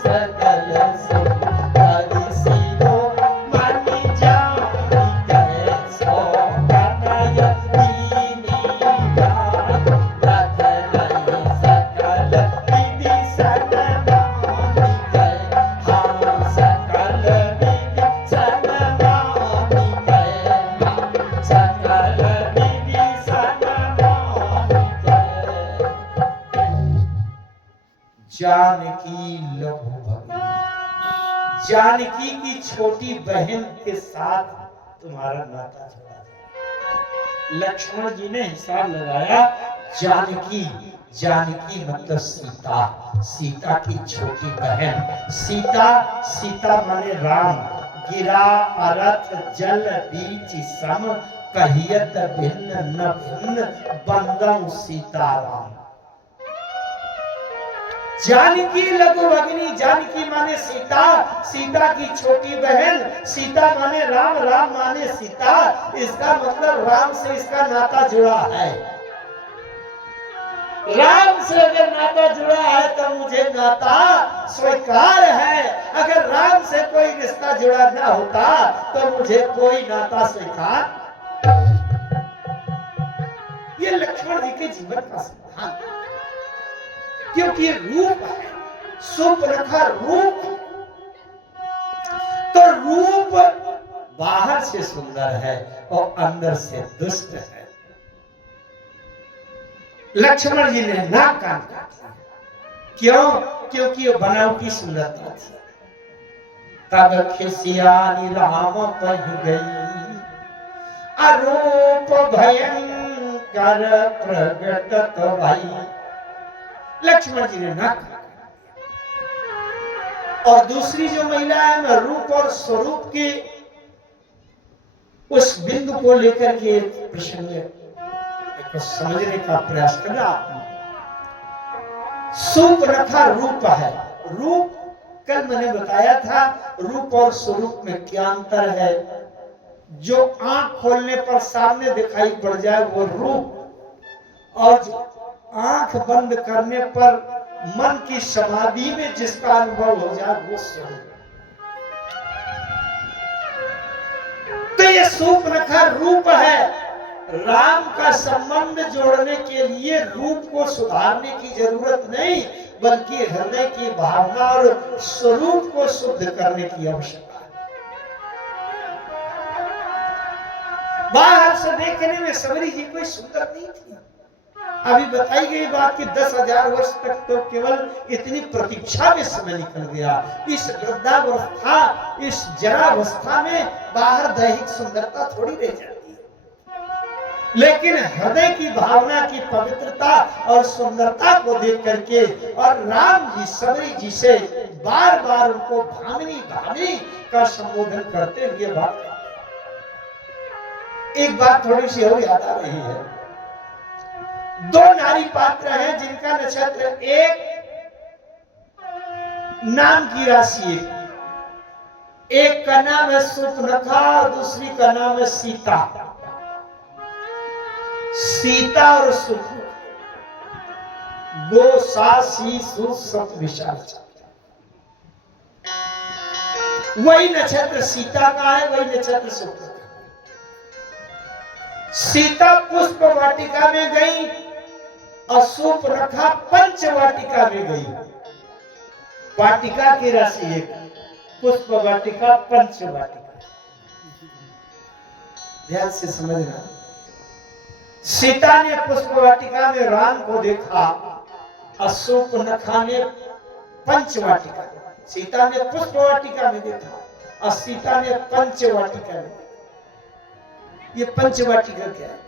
सकल सुंदर सिरो मानी जानी के, सो कनय दीनी रात रखनई सकल विधि सनमानी के, हम सकल विधि सनमानी के, हम सकल विधि सनमानी के। जानकी लघु भगनी, जानकी की छोटी बहन के साथ तुम्हारा नाता जोड़ा। लक्ष्मण जी ने हिसाब लगाया, जानकी जानकी मतलब सीता, सीता की छोटी बहन। सीता, सीता माने राम। गिरा अरथ जल बीच सम, कहियत भिन्न न भिन्न, बंदम सीताराम। जानकी लघु भगिनी, जानकी माने सीता, सीता की छोटी बहन। सीता माने राम, राम माने सीता। इसका मतलब राम से इसका नाता जुड़ा है। राम से अगर नाता जुड़ा है तो मुझे नाता स्वीकार है। अगर राम से कोई रिश्ता जुड़ा ना होता तो मुझे कोई नाता स्वीकार। ये लक्ष्मण जी के जीवन का सिद्धांत, क्योंकि रूप है, सुपर्णखा रूप। तो रूप बाहर से सुंदर है और अंदर से दुष्ट है। लक्ष्मण जी ने नाक कान काट दिया। क्यों? क्योंकि वो बनावटी सुंदरता थी। तब खिसियानी राम पह गई, अरूप भयंकर प्रगटत भई। लक्ष्मण जी ने नाक काट दिया। और दूसरी जो महिला है ना, रूप और स्वरूप के उस बिंदु को लेकर के प्रसंग को समझने का प्रयास करना। सुपर्णखा रूप है। रूप कल मैंने बताया था, रूप और स्वरूप में क्या अंतर है। जो आंख खोलने पर सामने दिखाई पड़ जाए वो रूप, और जो आंख बंद करने पर मन की समाधि में जिसका अनुभव हो जाए वो स्वरूप। तो ये सुपर्णखा रूप है। राम का संबंध जोड़ने के लिए रूप को सुधारने की जरूरत नहीं, बल्कि हृदय की भावना और स्वरूप को शुद्ध करने की आवश्यकता है। बाहर से देखने में सबरी जी कोई सुंदर नहीं थी। अभी बताई गई बात कि 10,000 वर्ष तक तो केवल इतनी प्रतीक्षा में समय निकल गया। इस वृद्धावस्था, इस जरावस्था में बाहर दैहिक सुंदरता थोड़ी रह जाती है, लेकिन हृदय की भावना की पवित्रता और सुंदरता को देख करके, और राम जी सबरी जी से बार बार उनको भामिनी भामिनी का संबोधन करते हुए बात। एक बात थोड़ी सी और याद आ रही है। दो नारी पात्र हैं जिनका नक्षत्र एक, नाम की राशि एक का नाम है सुपर्णखा, दूसरी का नाम है सीता। सीता और सुख, गो सा सी सु सत विशाल। वही नक्षत्र सीता का है, वही नक्षत्र सुख का। सीता पुष्प वाटिका में गई और सुपर्णखा पंच वाटिका में गई। वाटिका की राशि एक, पुष्प वाटिका पंच वाटिका। ध्यान से समझना। सीता ने पुष्प वाटिका में राम को देखा और सुपर्णखा ने पंच वाटिका। सीता ने पुष्प वाटिका में देखा और सीता ने पंच वाटिका में। ये पंच वाटिका क्या है?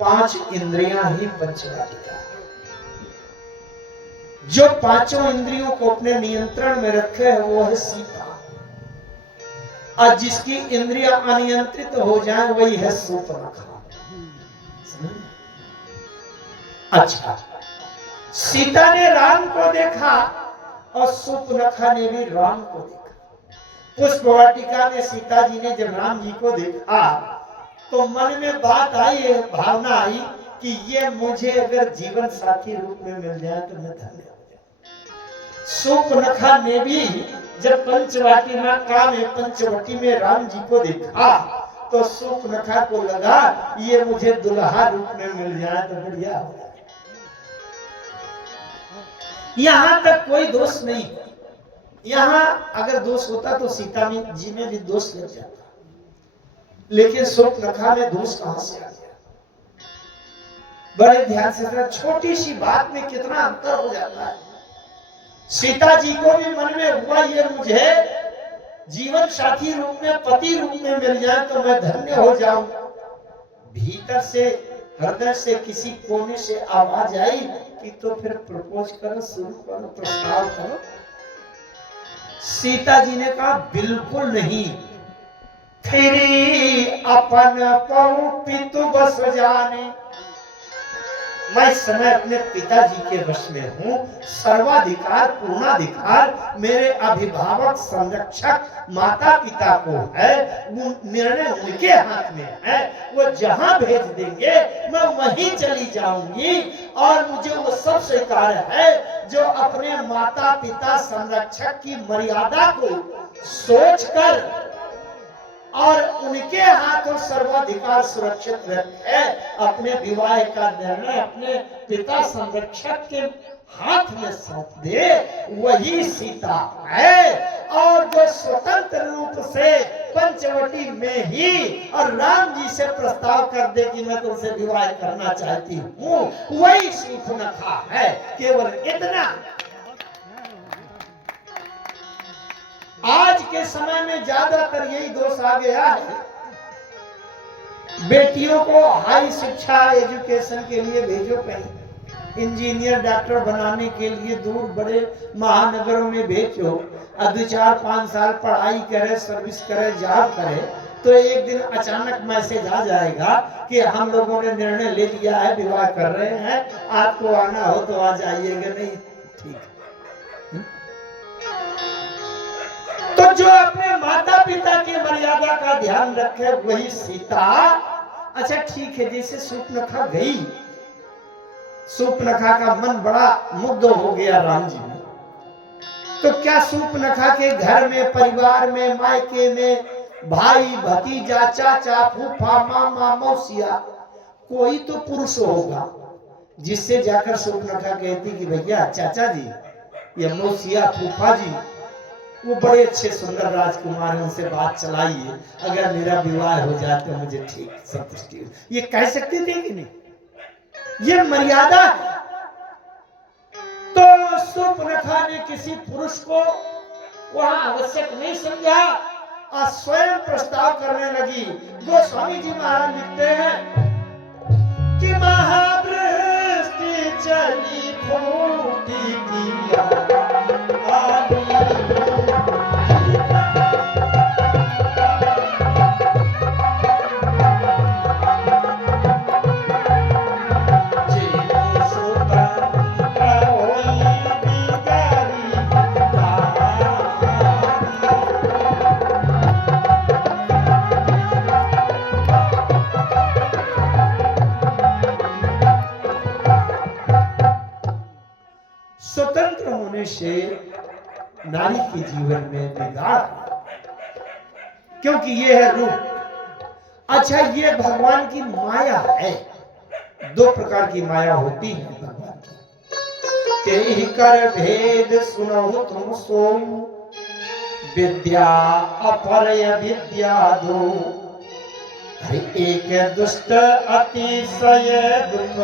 5 इंद्रियां ही पंच वाटिका है। जो पांचों इंद्रियों को अपने नियंत्रण में रखे है वो है सीता, और जिसकी इंद्रियां अनियंत्रित हो जाए वही है सुपर्णखा। अच्छा, सीता ने राम को देखा और सुपर्णखा ने भी राम को देखा। पुष्प वाटिका में सीता जी ने जब राम जी को देखा तो मन में बात आई, भावना आई कि ये मुझे अगर जीवन साथी रूप में मिल जाए तो मैं धन्य हो जाऊं। सुपर्णखा ने भी जब पंचवाटिका में पंचवटी में राम जी को देखा तो सुपर्णखा को लगा ये मुझे दुल्हा रूप में मिल जाए तो बढ़िया हो जाए। यहां तक कोई दोष नहीं। यहां अगर दोष होता तो सीता जी में भी दोष लग जाता, लेकिन सुपर्णखा में दोष कहां से आ गया? बड़े ध्यान से, छोटी सी बात में कितना अंतर हो जाता है। सीता जी को भी मन में हुआ ये मुझे जीवन साथी रूप में, पति रूप में मिल जाए तो मैं धन्य हो जाऊं। भीतर से हृदय से किसी कोने से आवाज आई कि तो फिर प्रपोज करो, शुरू करो, प्रस्ताव करो। सीता जी ने कहा बिल्कुल नहीं, फिरी अपन पौ पितु बस जाने। मैं इस समय अपने पिताजी के वश में हूँ। सर्वाधिकार पूर्णाधिकार मेरे अभिभावक संरक्षक माता पिता को है। वो निर्णय उनके हाथ में है। वो जहाँ भेज देंगे मैं वहीं चली जाऊंगी। और मुझे वो सब स्वीकार है जो अपने माता पिता संरक्षक की मर्यादा को सोचकर और उनके हाथों सर्वाधिकार सुरक्षित रखे अपने विवाह का निर्णय अपने पिता संरक्षक के हाथ में सौंप दे, वही सीता है। और जो स्वतंत्र रूप से पंचवटी में ही और राम जी से प्रस्ताव कर दे कि मैं तुमसे विवाह करना चाहती हूँ, वही शूर्पणखा है। केवल इतना। आज के समय में ज्यादातर यही दोष आ गया है। बेटियों को हाई शिक्षा एजुकेशन के लिए भेजो, कहीं इंजीनियर डॉक्टर बनाने के लिए दूर बड़े महानगरों में भेजो। अब 2-4-5 साल पढ़ाई करे, सर्विस करे, जॉब करे, तो एक दिन अचानक मैसेज आ जाएगा कि हम लोगों ने निर्णय ले लिया है, विवाह कर रहे हैं, आपको आना हो तो आ जाइएगा। नहीं, ठीक है। तो जो अपने माता पिता की मर्यादा का ध्यान रखे वही सीता। अच्छा ठीक है, जैसे शूर्पणखा गई, शूर्पणखा का मन बड़ा मुग्ध हो गया राम जी में। तो क्या शूर्पणखा के घर में, परिवार में, मायके में, भाई भतीजा, चाचा, फूफा, मामा, मौसिया, कोई तो पुरुष होगा जिससे जाकर शूर्पणखा कहती कि भैया चाचा जी या मौसिया, फूफा जी, वो बड़े अच्छे सुंदर राजकुमार हैं, उनसे बात चलाइए, अगर मेरा विवाह हो जाए तो मुझे ठीक संतुष्टि हो। ये कह सकते थे कि नहीं? ये मर्यादा है। तो शूर्पणखा ने किसी पुरुष को वहां आवश्यक नहीं समझा और स्वयं प्रस्ताव करने लगी। गोस्वामी जी महाराज लिखते हैं कि महावृष्टि चली फूटी किया स्वतंत्र होने से नारी के जीवन में बिगाड़, क्योंकि ये है रूप। अच्छा, ये भगवान की माया है। 2 प्रकार की माया होती है भगवान की। तेहि कर भेद सुनो तुम सोम, विद्या अपरय विद्या दो। एक दुष्ट अतिशय दुख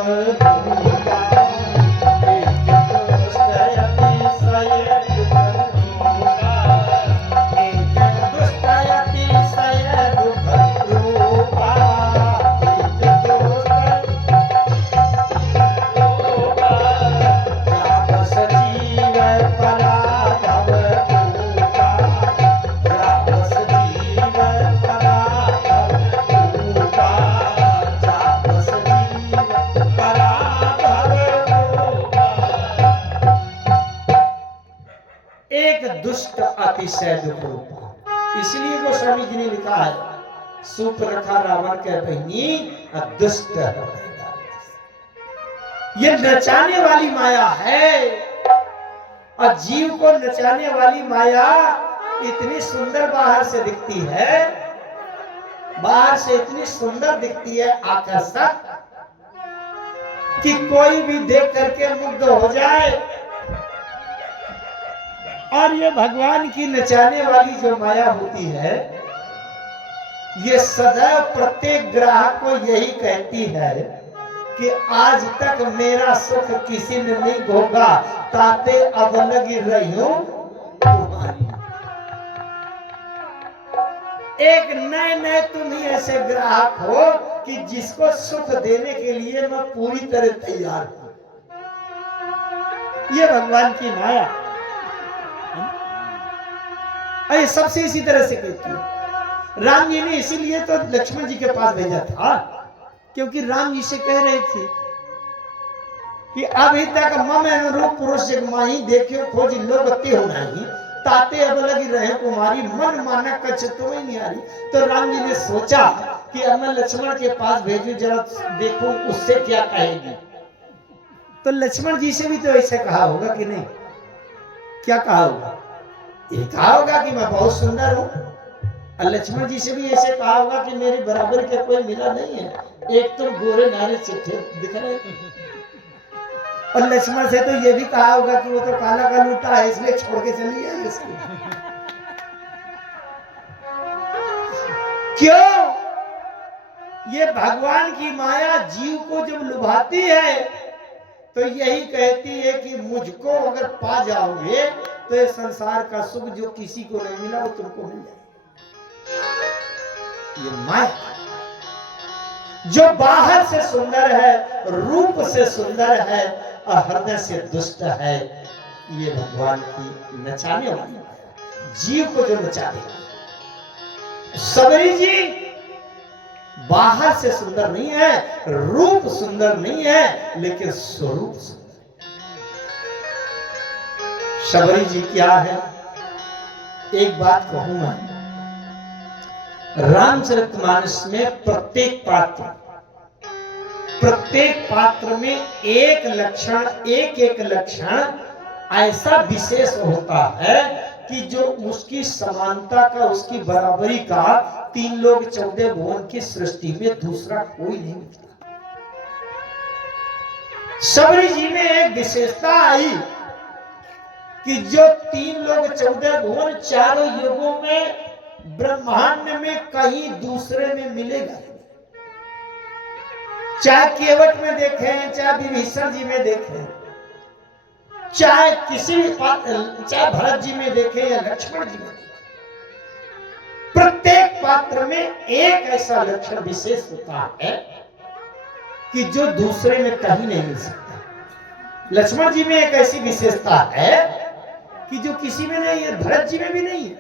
दुष्ट अतिशय दुख रूपा। इसलिए गोस्वामी जी ने लिखा है शूर्पणखा रावण के बहनी दुष्ट। ये नचाने वाली माया है और जीव को नचाने वाली माया इतनी सुंदर बाहर से दिखती है, बाहर से इतनी सुंदर दिखती है, आकर्षक, कि कोई भी देख करके मुग्ध हो जाए। और ये भगवान की नचाने वाली जो माया होती है, ये सदैव प्रत्येक ग्राहक को यही कहती है कि आज तक मेरा सुख किसी ने नहीं भोगा, ताते अब लगी रही हूं तुम्हारी। एक नए नए तुम ही ऐसे ग्राहक हो कि जिसको सुख देने के लिए मैं पूरी तरह तैयार हूं। ये भगवान की माया अरे सबसे इसी तरह से कहती है। राम जी ने इसीलिए तो लक्ष्मण जी के पास भेजा था, क्योंकि राम जी से कह रहे थे कि अभी तक मम अनुरूप पुरुष जग माही देखियो खोज लोगती हो नहीं ताते अब लगी रहे कुमारी मन माना कछ तो ही नहीं आ रही। तो राम जी ने सोचा कि अब मैं लक्ष्मण के पास भेजूं, जरा देखो उससे क्या कहेगी। तो लक्ष्मण जी से भी तो ऐसे कहा होगा कि नहीं? क्या कहा होगा? ये कहा होगा कि मैं बहुत सुंदर हूं। और लक्ष्मण जी से भी ऐसे कहा होगा कि मेरी बराबर का कोई मिला नहीं है, एक तुम गोरे नारे चिट्ठे दिख रहे। और लक्ष्मण से तो ये भी कहा होगा कि वो तो काला का लूटा है, इसलिए छोड़ के चली है इसको। क्यों? ये भगवान की माया जीव को जब लुभाती है तो यही कहती है कि मुझको अगर पा जाओगे तो ये संसार का सुख जो किसी को नहीं मिला वो तुमको मिल जाएगा। ये माया जो बाहर से सुंदर है, रूप से सुंदर है और हृदय से दुष्ट है, ये भगवान की नचाने वाली माया, जीव को जो नचा देगा। सबरी जी बाहर से सुंदर नहीं है, रूप सुंदर नहीं है, लेकिन स्वरूप सुंदर। शबरी जी क्या है? एक बात कहूं मैं, रामचरितमानस में प्रत्येक पात्र में एक लक्षण, एक लक्षण ऐसा विशेष होता है कि जो उसकी समानता का, उसकी बराबरी का 3 लोक 14 भुवन की सृष्टि में दूसरा कोई नहीं मिलता। सबरी जी में एक विशेषता आई कि जो 3 लोक 14 भुवन चारों युगों में ब्रह्मांड में कहीं दूसरे में मिलेगा। चाहे केवट में देखें, चाहे विभीषण जी में देखें, चाहे किसी भी चाहे भरत जी में देखें या लक्ष्मण जी में देखें, प्रत्येक पात्र में एक ऐसा लक्षण विशेष होता है कि जो दूसरे में कहीं नहीं मिल सकता। लक्ष्मण जी में एक ऐसी विशेषता है कि जो किसी में नहीं है, भरत जी में भी नहीं है,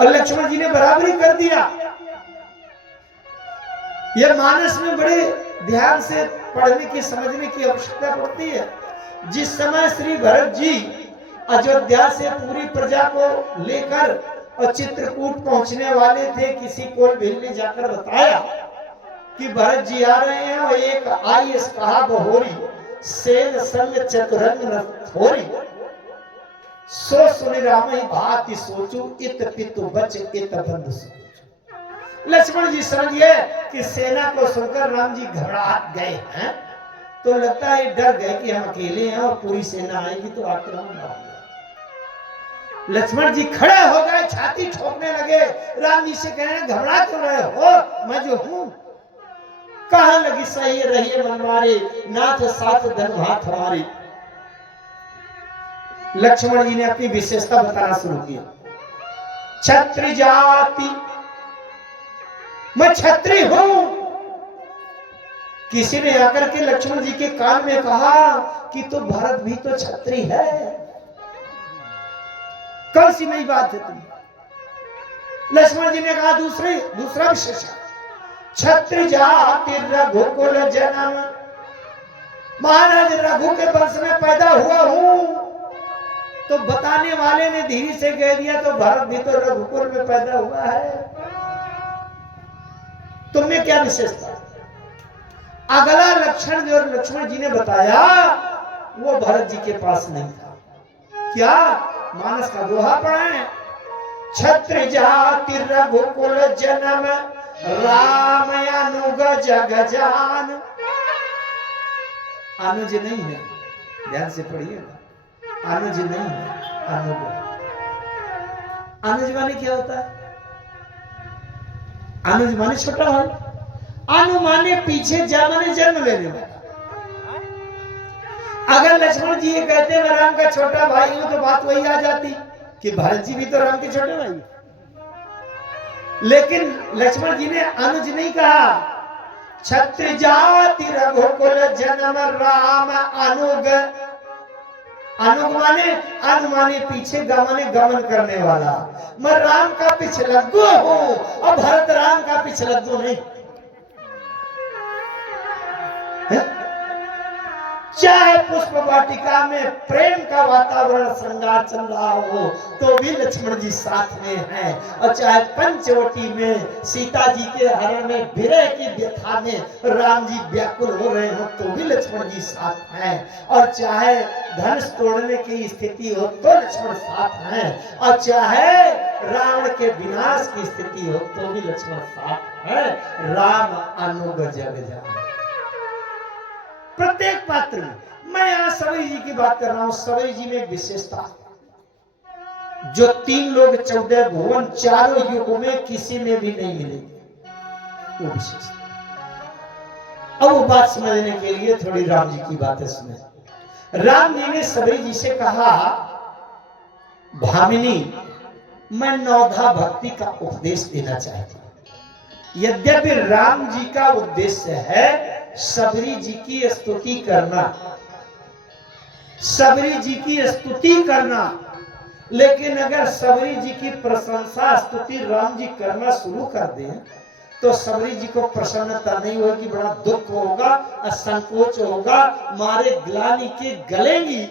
और लक्ष्मण जी ने बराबरी कर दिया। यह मानस में बड़े ध्यान से पढ़ने की, समझने की आवश्यकता पड़ती है। जिस समय श्री भरत जी अयोध्या से पूरी प्रजा को लेकर और चित्रकूट पहुंचने वाले थे, किसी कोल भील ने जाकर बताया कि भरत जी आ रहे हैं, और एक आई कहा बहोरी सेन संग चतुरंग न थोरी सो सुनि राम ही भाति सोचू इत पितु बच इत बंधु सोचू। लक्ष्मण जी समझिए कि सेना को सुनकर राम जी घबरा गए हैं, तो लगता है डर गए कि हम अकेले हैं और पूरी सेना आएगी तो आक्रमण न होगा। लक्ष्मण जी खड़े हो गए, छाती ठोकने लगे, राम जी से कह रहे घबरा क्यों रहे हो, मैं जो हूं। कहां लगी सही रहिए मनमारे, नाथ साथ धन हाथ हमारी। लक्ष्मण जी ने अपनी विशेषता बताना शुरू किया। क्षत्रिय जाति, मैं क्षत्रिय हूं। किसी ने आकर के लक्ष्मण जी के कान में कहा कि तो भरत भी तो क्षत्रिय है। कौन सी नई बात है तुम? लक्ष्मण जी ने कहा दूसरा विशेषण, क्षत्रिय जाति रघुकुल जन्म, महाराज रघु के वंश में पैदा हुआ हूं। तो बताने वाले ने धीरे से कह दिया तो भरत भी तो रघुकुल में पैदा हुआ है, तुमने क्या विशेषता? अगला लक्षण जो लक्ष्मण जी ने बताया वो भरत जी के पास नहीं था। क्या? मानस का दोहा पढ़ा है, क्षत्रिय जाति रघुकुल जन्म, राम अनुग जग जान। अनुज नहीं है, ध्यान से पढ़िए, अनुज नहीं है, अनुग। अनुज माने क्या होता है? अनुज माने छोटा भाई, अनु माने पीछे, जा माने जन्म लेने वाला। अगर लक्ष्मण जी ये कहते मैं राम का छोटा भाई हूं तो बात वही आ जाती कि भरत जी भी तो राम के छोटे भाई। लेकिन लक्ष्मण जी ने अनुज नहीं कहा। क्षत्रिय जाति रघुकुल जन्म राम अनुग। अनुग माने अन माने पीछे, गमने गमन करने वाला। मैं राम का पिछलग्गू हूं और भरत राम का पिछलग्गू नहीं है? चाहे पुष्प वाटिका में प्रेम का वातावरण श्रृंगार चल रहा हो तो भी लक्ष्मण जी साथ में हैं, और चाहे पंचवटी में सीता जी के हरण में विरह की व्यथा में राम जी व्याकुल हो रहे हो तो भी लक्ष्मण जी साथ हैं, और चाहे धनुष तोड़ने की स्थिति हो तो लक्ष्मण साथ हैं, और चाहे रावण के विनाश की स्थिति हो तो भी लक्ष्मण साथ है। राम अनुग जग जान। प्रत्येक पात्र में, मैं यहां सबरी जी की बात कर रहा हूं। सबरी जी में एक विशेषता जो 3 लोग 14 भुवन चारों युगों में किसी में भी नहीं मिलेगी, वो विशेषता। अब वो बात समझने के लिए थोड़ी राम जी की बातें सुने। राम जी ने सबरी जी से कहा, भामिनी मैं नवधा भक्ति का उपदेश देना चाहती हूं। यद्यपि राम जी का उद्देश्य है सबरी जी की स्तुति करना, सबरी जी की स्तुति करना, लेकिन अगर सबरी जी की प्रशंसा स्तुति राम जी करना शुरू कर दें तो सबरी जी को प्रसन्नता नहीं होगी, बड़ा दुख होगा, असंकोच होगा, मारे ग्लानि के गलेंगी।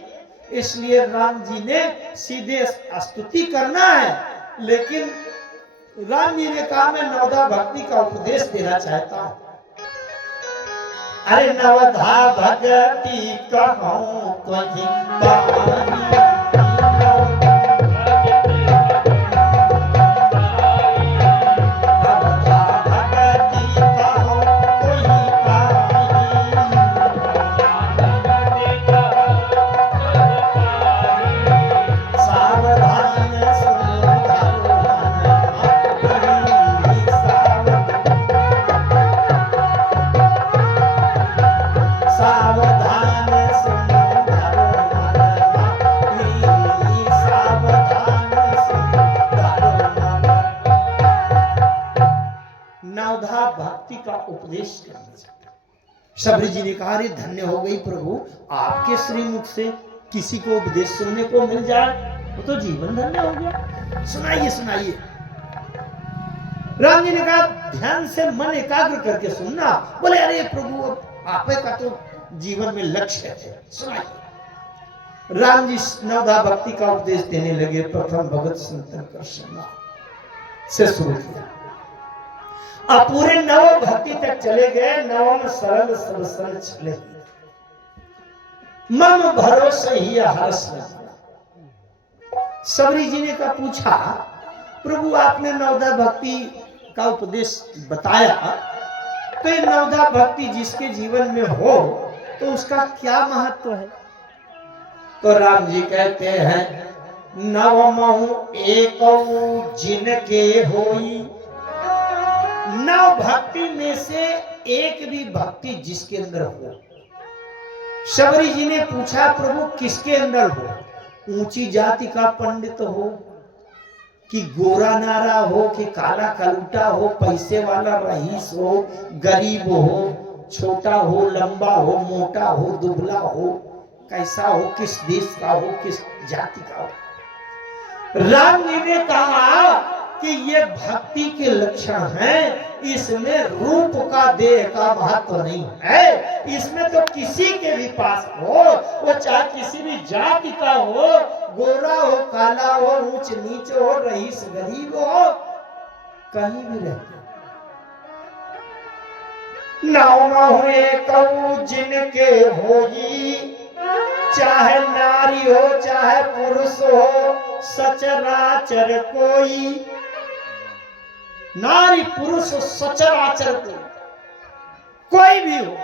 इसलिए राम जी ने सीधे स्तुति करना है, लेकिन राम जी ने कहा मैं नवधा भक्ति का उपदेश देना चाहता हूं। अरे नवधा भक्ति कहूं कोई पानी, भक्ति का उपदेश करना चाहता। सबरी जी ने कहा, अरे धन्य हो गई प्रभु, आपके श्रीमुख से किसी को उपदेश सुनने को मिल जाए वो तो जीवन धन्य हो गया। सुनाइए सुनाइए। राम जी ने कहा, ध्यान से मन एकाग्र करके सुनना। बोले, अरे प्रभु आप का तो जीवन में लक्ष्य है, सुनाइए। राम जी नवधा भक्ति का उपदेश देने लगे। प्रथम भगत संतन कर सुना से शुरू किया, अब पूरे नव भक्ति तक चले गए। नवम सरल सब सरल चले, मम भरोसे ही हर्ष लगा। सबरी जी ने का पूछा, प्रभु आपने नवधा भक्ति का उपदेश बताया, तो ये नवधा भक्ति जिसके जीवन में हो तो उसका क्या महत्व है? तो राम जी कहते हैं, नवमहु एकौ जिनके होई। नव भक्ति में से एक भी भक्ति जिसके अंदर हो। सबरी जी ने पूछा, प्रभु किसके अंदर हो? ऊंची जाति का पंडित हो कि गोरा नारा हो कि काला कलूटा हो, पैसे वाला रईस हो, गरीब हो, छोटा हो, लंबा हो, मोटा हो, दुबला हो, कैसा हो, किस देश का हो, किस जाति का हो। राम जी ने कहा कि ये भक्ति के लक्षण हैं, इसमें रूप का देह का महत्व नहीं है। इसमें तो किसी के भी पास हो, वो चाहे किसी भी जाति का हो, गोरा हो, काला हो, ऊंच नीच हो, रईस गरीब हो, कहीं भी रहते। नाव एकौ जिनके होई, चाहे नारी हो चाहे पुरुष हो, सचराचर कोई। नारी पुरुष सचराचर कोई भी हो।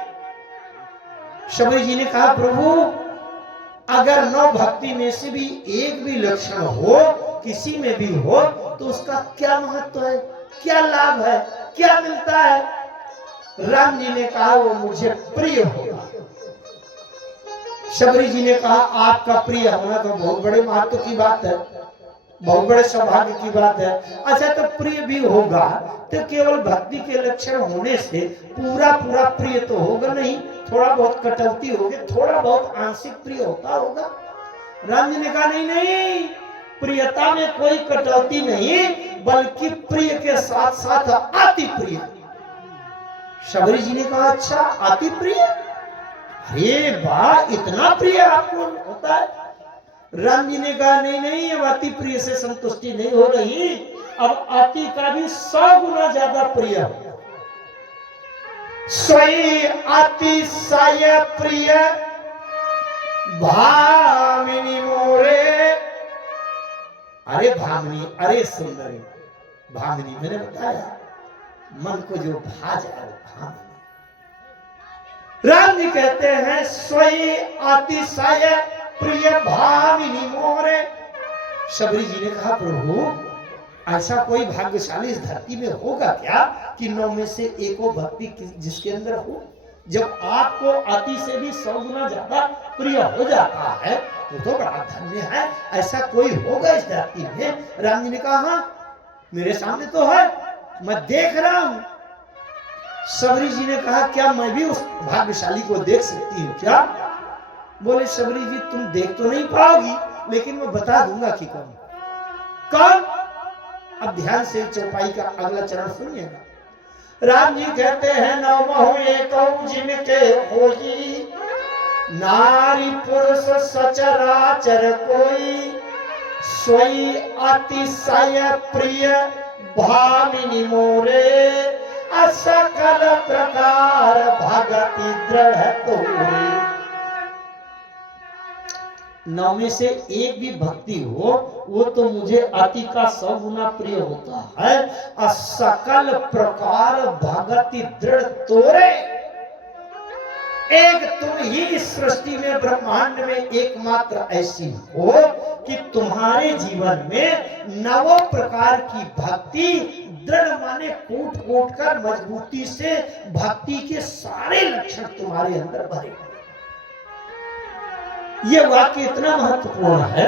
सबरी जी ने कहा, प्रभु अगर नौ भक्ति में से भी एक भी लक्षण हो, किसी में भी हो, तो उसका क्या महत्व है, क्या लाभ है, क्या मिलता है? राम जी ने कहा, वो मुझे प्रिय होगा। सबरी जी ने कहा, आपका प्रिय होना तो बहुत बड़े महत्व की बात है, बहुत बड़े सौभाग्य की बात है। अच्छा, तो प्रिय भी होगा तो केवल भक्ति के लक्षण होने से पूरा पूरा प्रिय तो होगा नहीं, थोड़ा बहुत कटौती होगी, थोड़ा बहुत आंशिक प्रिय होता होगा। राम जी ने कहा नहीं नहीं, प्रियता में कोई कटौती नहीं, बल्कि प्रिय के साथ साथ अति प्रिय। शबरी जी ने कहा अच्छा अति प्रिय, अरे वाह, इतना प्रिय आपको होता है? राम जी ने कहा नहीं नहीं, अब अति प्रिय से संतुष्टि नहीं हो रही, अब अति का भी 100 गुना ज्यादा प्रिय हो। स्वयं अतिशय प्रिय भामिनी मोरे। अरे भामिनी, अरे सुंदरी भामिनी, मैंने बताया मन को जो भा जाए भामिनी। राम जी कहते हैं स्वयं अतिशय प्रिय भामिनी मोरे। शबरी जी ने कहा प्रभु ऐसा कोई भाग्यशाली इस धरती में होगा क्या कि 9 में से एको भक्ति जिसके अंदर हो? जब आपको अति से भी 100 गुना ज्यादा प्रिय हो जाता है तो बड़ा धन्य है। ऐसा कोई होगा इस धरती में? राम जी ने कहा हाँ मेरे सामने तो है, मैं देख रहा हूं। शबरी जी ने कहा क्या मैं भी उस भाग्यशाली को देख सकती हूँ क्या? बोले शबरी जी तुम देख तो नहीं पाओगी, लेकिन मैं बता दूंगा कि कौन कौन। अब ध्यान से चौपाई का अगला चरण सुनिएगा। राम जी कहते हैं नवमहु एको जिनके होई, नारी पुरुष सचराचर कोई, सोई अतिशय प्रिय भामिनी मोरे, असकल प्रकार भगति दृढ़ तोरे। 9 में से एक भी भक्ति हो वो तो मुझे अति का 100 गुना प्रिय होता है। असकल प्रकार भगति दृढ़ तोरे। एक तुम ही इस सृष्टि में ब्रह्मांड में एकमात्र ऐसी हो कि तुम्हारे जीवन में 9 प्रकार की भक्ति दृढ़ माने कूट कूट कर मजबूती से भक्ति के सारे लक्षण तुम्हारे अंदर भरे। ये वाक्य इतना महत्वपूर्ण है।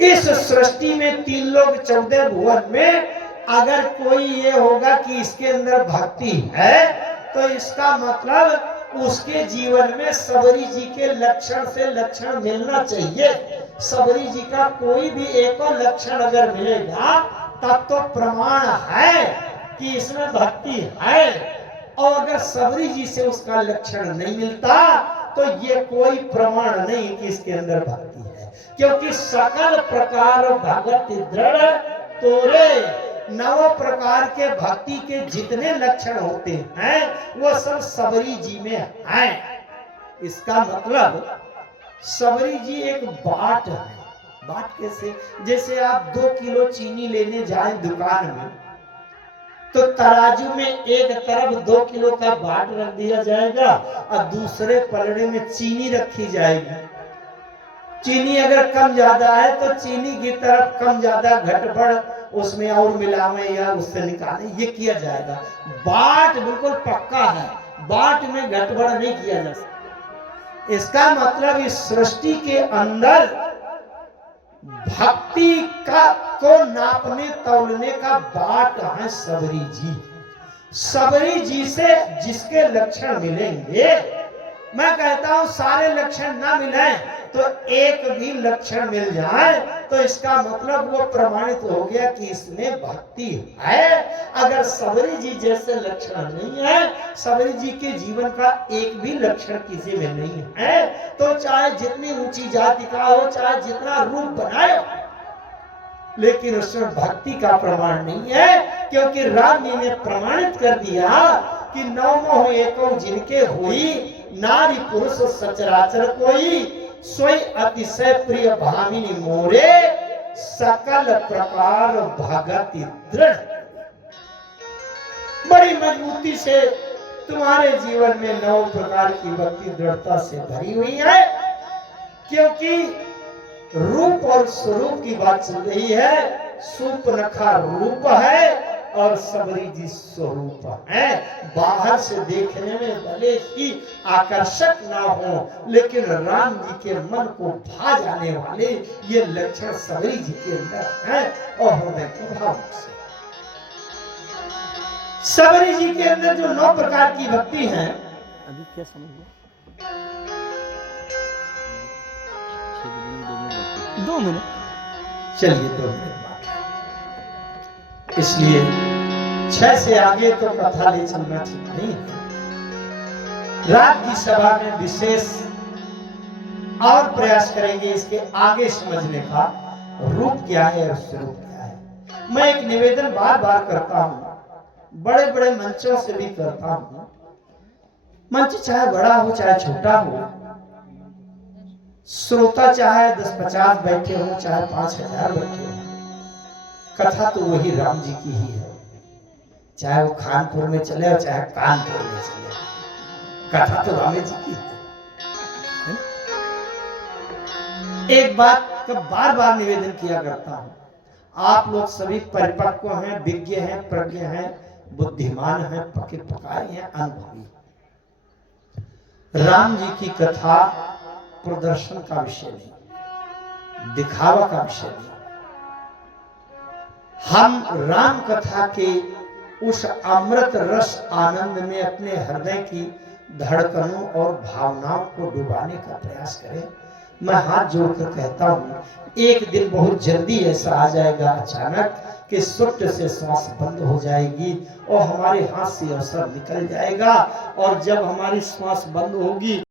इस सृष्टि में 3 लोग 14 भुवन में अगर कोई ये होगा कि इसके अंदर भक्ति है तो इसका मतलब उसके जीवन में सबरी जी के लक्षण से लक्षण मिलना चाहिए। सबरी जी का कोई भी एक लक्षण अगर मिलेगा तब तो प्रमाण है कि इसमें भक्ति है। और अगर सबरी जी से उसका लक्षण नहीं मिलता तो ये कोई प्रमाण नहीं कि इसके अंदर भक्ति है, क्योंकि सकल प्रकार भगति दृढ़ तोरे। 9 प्रकार के भक्ति के जितने लक्षण होते हैं वो सब सबरी जी में हैं। इसका मतलब सबरी जी एक बाट है। बाट कैसे? जैसे आप 2 किलो चीनी लेने जाएं दुकान में तो तराजू में एक तरफ 2 किलो का बाट रख दिया जाएगा और दूसरे पलड़े में चीनी रखी जाएगी। चीनी अगर कम ज्यादा है तो चीनी की तरफ कम ज्यादा घटबढ़ उसमें और मिलावे या उससे निकाले, ये किया जाएगा। बाट बिल्कुल पक्का है, बाट में घटबढ़ नहीं किया जा सकता। इसका मतलब इस सृष्टि के अंदर भक्ति का को नापने तौलने का बाट है सबरी जी। सबरी जी से जिसके लक्षण मिलेंगे, मैं कहता हूं सारे लक्षण ना मिले तो एक भी लक्षण मिल जाए तो इसका मतलब वो प्रमाणित हो गया कि इसमें भक्ति है। अगर सबरी जी जैसे लक्षण नहीं है, सबरी जी के जीवन का एक भी लक्षण किसी में नहीं है, तो चाहे जितनी ऊंची जाति का हो, चाहे जितना रूप बनाए, लेकिन उसमें भक्ति का प्रमाण नहीं है। क्योंकि राम जी ने प्रमाणित कर दिया कि 9 एको जिनके हुई, नारी पुरुष सचराचर कोई, सोई अतिशय प्रिय भामिनी मोरे, सकल प्रकार भगति दृढ़। बड़ी मजबूती से तुम्हारे जीवन में 9 प्रकार की भक्ति दृढ़ता से भरी हुई है। क्योंकि रूप और स्वरूप की बात चल रही है। सूपनखा रूप है और सबरी जी स्वरूप है। बाहर से देखने में भले ही आकर्षक ना हो, लेकिन राम जी के मन को भा जाने वाले ये लक्षण सबरी जी के अंदर है। और हृदय के भाव से सबरी जी के अंदर जो 9 प्रकार की भक्ति है, अभी क्या समझ लो 2 मिनट, चलिए 2 मिनट बाकी। इसलिए 6 से आगे तो कथा ले चलना ठीक नहीं है। रात की सभा में विशेष और प्रयास करेंगे इसके आगे समझने का, रूप क्या है और स्वरूप क्या है। मैं एक निवेदन बार बार करता हूं, बड़े बड़े मंचों से भी करता हूं। मंच चाहे बड़ा हो चाहे छोटा हो, श्रोता चाहे 10-50 बैठे हो चाहे 5000 बैठे हो, कथा तो वही राम जी की ही है। चाहे वो खानपुर में चले और चाहे कानपुर में चले, कथा तो राम जी की है। एक बात का बार बार निवेदन किया करता हूं, आप लोग सभी परिपक्व हैं, विज्ञ हैं, प्रज्ञ हैं, बुद्धिमान हैं, पके पकाए हैं, अनुभवी। राम जी की कथा प्रदर्शन का विषय नहीं, दिखावा का विषय नहीं। हम राम कथा के उस अमृत रस आनंद में अपने हृदय की धड़कनों और भावनाओं को डुबाने का प्रयास करें। मैं हाथ जोड़कर कहता हूं, एक दिन बहुत जल्दी ऐसा आ जाएगा अचानक कि सुट से श्वास बंद हो जाएगी और हमारे हाथ से अवसर निकल जाएगा। और जब हमारी श्वास बंद होगी